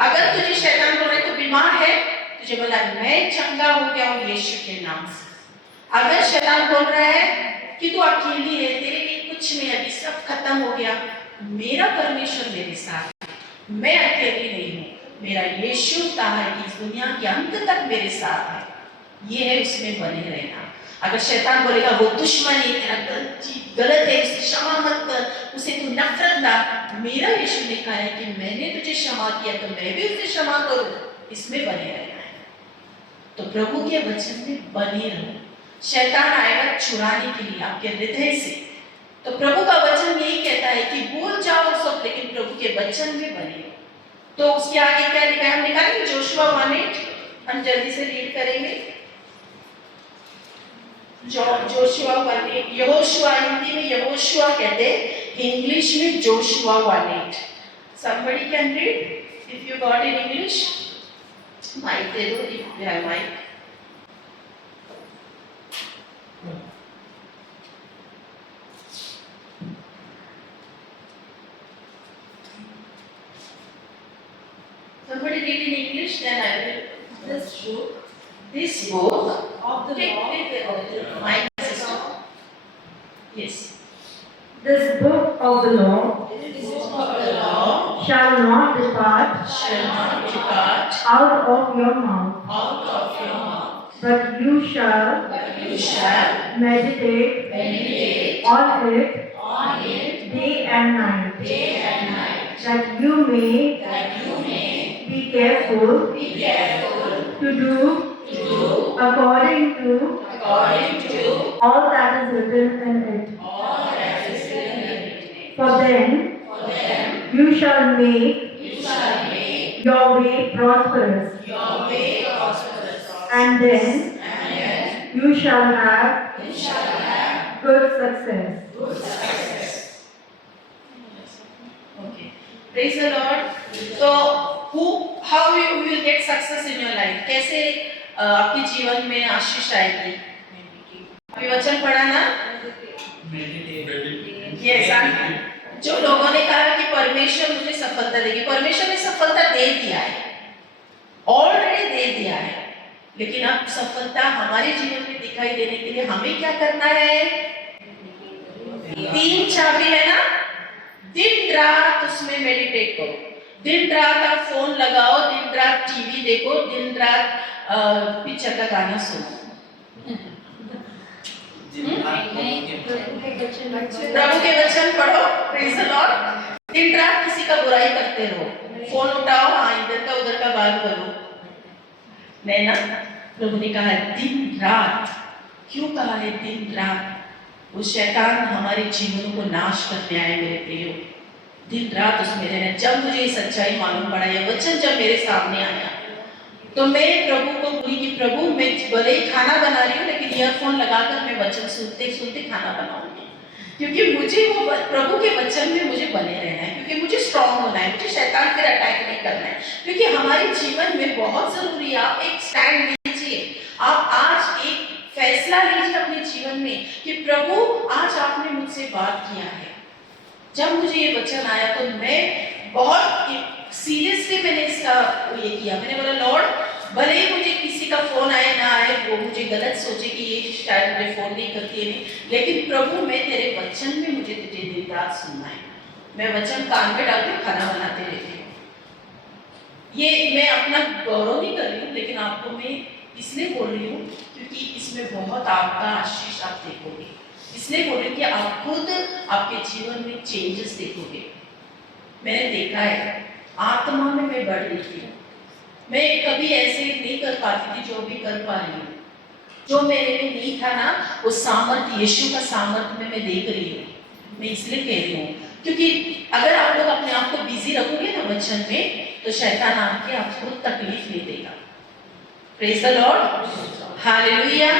अगर तुझे शैतान बोल रहा है तो बीमार है, तुझे बोला मैं चंगा हो गया हूँ यीशु के नाम से। अगर शैतान बोल रहा है कि तू अकेली है, तेरे लिए कुछ नहीं, अभी सब खत्म हो गया, मेरा परमेश्वर मेरे साथ, मैं अकेली नहीं हूँ, मेरा यीशु कहा है कि इस दुनिया के अंत तक मेरे साथ है, ये है उसमें बने रहना। अगर शैतान बोलेगा वो दुश्मन है, तेरा गलत है, उसे क्षमा मत कर, उसे तू नफरत ला, मेरा यीशु ने कहा है कि मैंने तुझे क्षमा किया तो मैं भी उसे क्षमा करूं, इसमें बने रहना है। तो प्रभु के वचन में बने रहो। शैतान आएगा छुड़ाने के लिए आपके हृदय से, तो प्रभु का वचन यही कहता है कि भूल जाओ सब, लेकिन प्रभु के वचन में बने रहो। तो उसके आगे क्या लिखा है हम निकालेंगे? जोशुआ 1:8 हम जल्दी से रीड करेंगे। जोशुआ 1:8, यहोशुआ हिंदी में यहोशुआ कहते हैं, इंग्लिश में Joshua 1:8। somebody can read if you got in English, mike दे दो if you have mic। Somebody read in English, then I will. This book of the law. My sister. Yes. This book of the law shall not depart out of your mouth, but you shall meditate on it day and night, that you may be careful to do according to all that is written in it. For then you shall make your way prosperous, and then you shall have good success. Okay. Praise the Lord. So, how you will get success in your life? कैसे आपके जीवन में आशीष आएगी? अभी वचन पढ़ा ना? Yes, जो लोगों ने कहा कि परमेश्वर मुझे सफलता देगी, परमेश्वर ने सफलता दे दिया है, ऑलरेडी दे दिया है, लेकिन अब सफलता हमारे जीवन में दिखाई देने के लिए हमें क्या करना है? 3 चाबी है ना, दिन रात उसमें मेडिटेट करो, दिन रात आप फोन लगाओ, दिन रात टीवी देखो, दिन रात पिक्चर का गाना सुनो, प्रभु के वचन पढ़ो, प्रेज़ द लॉर्ड। दिन रात किसी का बुराई करते रहो, फोन उठाओ, हाँ इधर का उधर का बात करो, नहीं ना? प्रभु ने कहा दिन रात। क्यों कहा है दिन रात? वो शैतान हमारे जीवनों को नाश करने आए मेरे प्रियो। दिन रात उसमें रहना। जब मुझे ये सच्चाई मालूम पड़ा, ये वचन जब मेरे सामने आया, तो मैं प्रभु को बोली कि प्रभु मैं भले ही खाना बना रही हूँ लेकिन ईयरफोन लगाकर मैं वचन सुनते सुनते खाना बनाऊंगी, क्योंकि मुझे वो प्रभु के वचन में मुझे बने रहना है, क्योंकि मुझे स्ट्रांग होना है, मुझे शैतान पर अटैक नहीं करना है, क्योंकि हमारे जीवन में बहुत जरूरी है। आप एक स्टैंड लीजिए, आप आज एक फैसला लीजिए अपने जीवन में कि प्रभु आज आपने मुझसे बात किया है। जब मुझे ये वचन आया तो मैं बहुत सीरियसली मैंने इसका ये किया। मैंने बोला लॉर्ड भले ही मुझे किसी का फोन आए ना आए, वो मुझे गलत सोचे कि ये शायद मुझे फोन नहीं करती है नहीं, लेकिन प्रभु मैं तेरे वचन में मुझे तुझे दिन रात सुनना है। मैं वचन कान में डाल के खाना बनाते रहती हूँ। ये मैं अपना गौरव नहीं कर रही हूँ, लेकिन आपको मैं इसलिए बोल रही हूँ क्योंकि इसमें बहुत आपका आशीष आप देखोगे। इसलिए बोल रही हूँ कि आप खुद आपके जीवन में चेंजेस देखोगे। मैंने देखा है आत्मा में मैं बढ़ रही थी, मैं कभी ऐसे नहीं कर पाती थी जो भी कर पा रही हूँ। जो मेरे में नहीं था ना, वो सामर्थ यीशु का सामर्थ में मैं देख रही हूँ। मैं इसलिए कह रही हूँ क्योंकि अगर आप लोग अपने आप को बिजी रखोगे ना वचन में, तो शैतान आके आपको तकलीफ नहीं देगा। प्रेज़ द लॉर्ड, हालेलुया,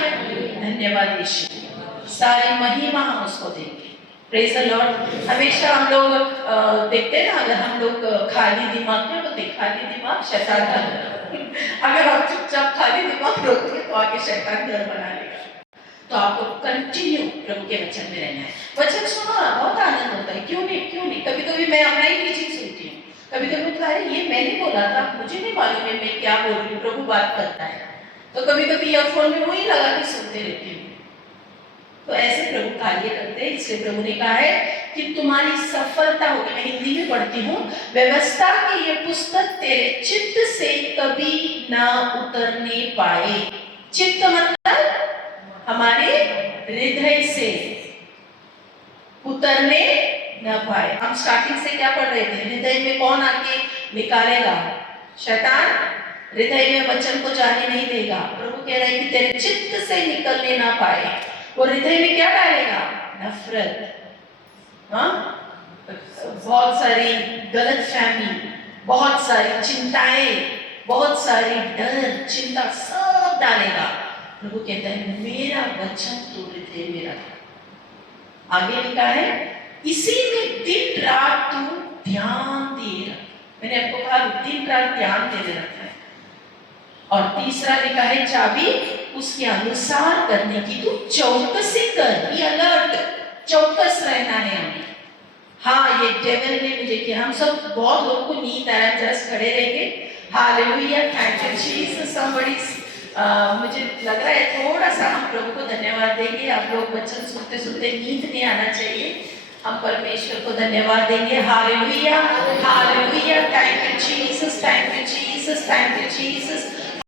धन्यवाद यीशु, सारी महिमा हम उसको देंगे। Praise the Lord. हमेशा हम लोग देखते हैं ना, अगर हम लोग खाली दिमाग में बोलते, खाली दिमाग शैतान का घर। अगर आप चुपचाप खाली दिमाग रखोगे तो आके शैतान घर बना लेगा। तो आपको कंटिन्यू प्रभु के वचन में रहना है। वचन सुनो ना, बहुत आनंद होता है। क्यों नहीं। कभी कभी मैं अपना ही टीचिंग सुनती हूँ, कभी कभी होता है ये मैंने बोला था, मुझे नहीं मालूम है मैं क्या बोल रही हूँ, प्रभु बात करता है। तो कभी कभी ईयरफोन में वही लगा के सुनते रहती हूँ। तो ऐसे प्रभु कार्य करते हैं। इसलिए प्रभु ने कहा है कि तुम्हारी सफलता होगी। मैं हिंदी में पढ़ती हूँ, व्यवस्था की ये पुस्तक तेरे चित्त से कभी ना उतरने पाए। चित्त मतलब हमारे हृदय से उतरने न पाए। हम स्टार्टिंग से क्या पढ़ रहे थे? हृदय में कौन आके निकालेगा? शैतान हृदय में वचन को जाने नहीं देगा। प्रभु कह रहे हैं कि तेरे चित्त से निकलने ना पाए। वो हृदय में क्या डालेगा? नफरत, हाँ, बहुत सारी गलतफहमी, बहुत सारी चिंताएं, बहुत सारी डर, चिंता सब डालेगा। प्रभु कहता है मेरा वचन तो हृदय में रख। आगे लिखा है इसी में दिन रात तू ध्यान दे रख। मैंने आपको कहा दिन रात ध्यान दे रखना है। और तीसरा लिखा है चाबी उसके अनुसार करने की तू चौकसी कर। ये अलर्ट, चौकस रहना है हमें। हाँ, ये डेविल ने मुझे किया। हम सब बहुत लोगों को नींद आया, जस्ट खड़े रहेंगे। Hallelujah, thank you Jesus. Somebody मुझे लग रहा है थोड़ा सा हम प्रभु को धन्यवाद देंगे। आप लोग वचन सुनते सुनते नींद नहीं आना चाहिए। हम परमेश्वर को धन्यवाद देंगे। Hallelujah, hallelujah, thank you Jesus, thank you Jesus, thank you Jesus.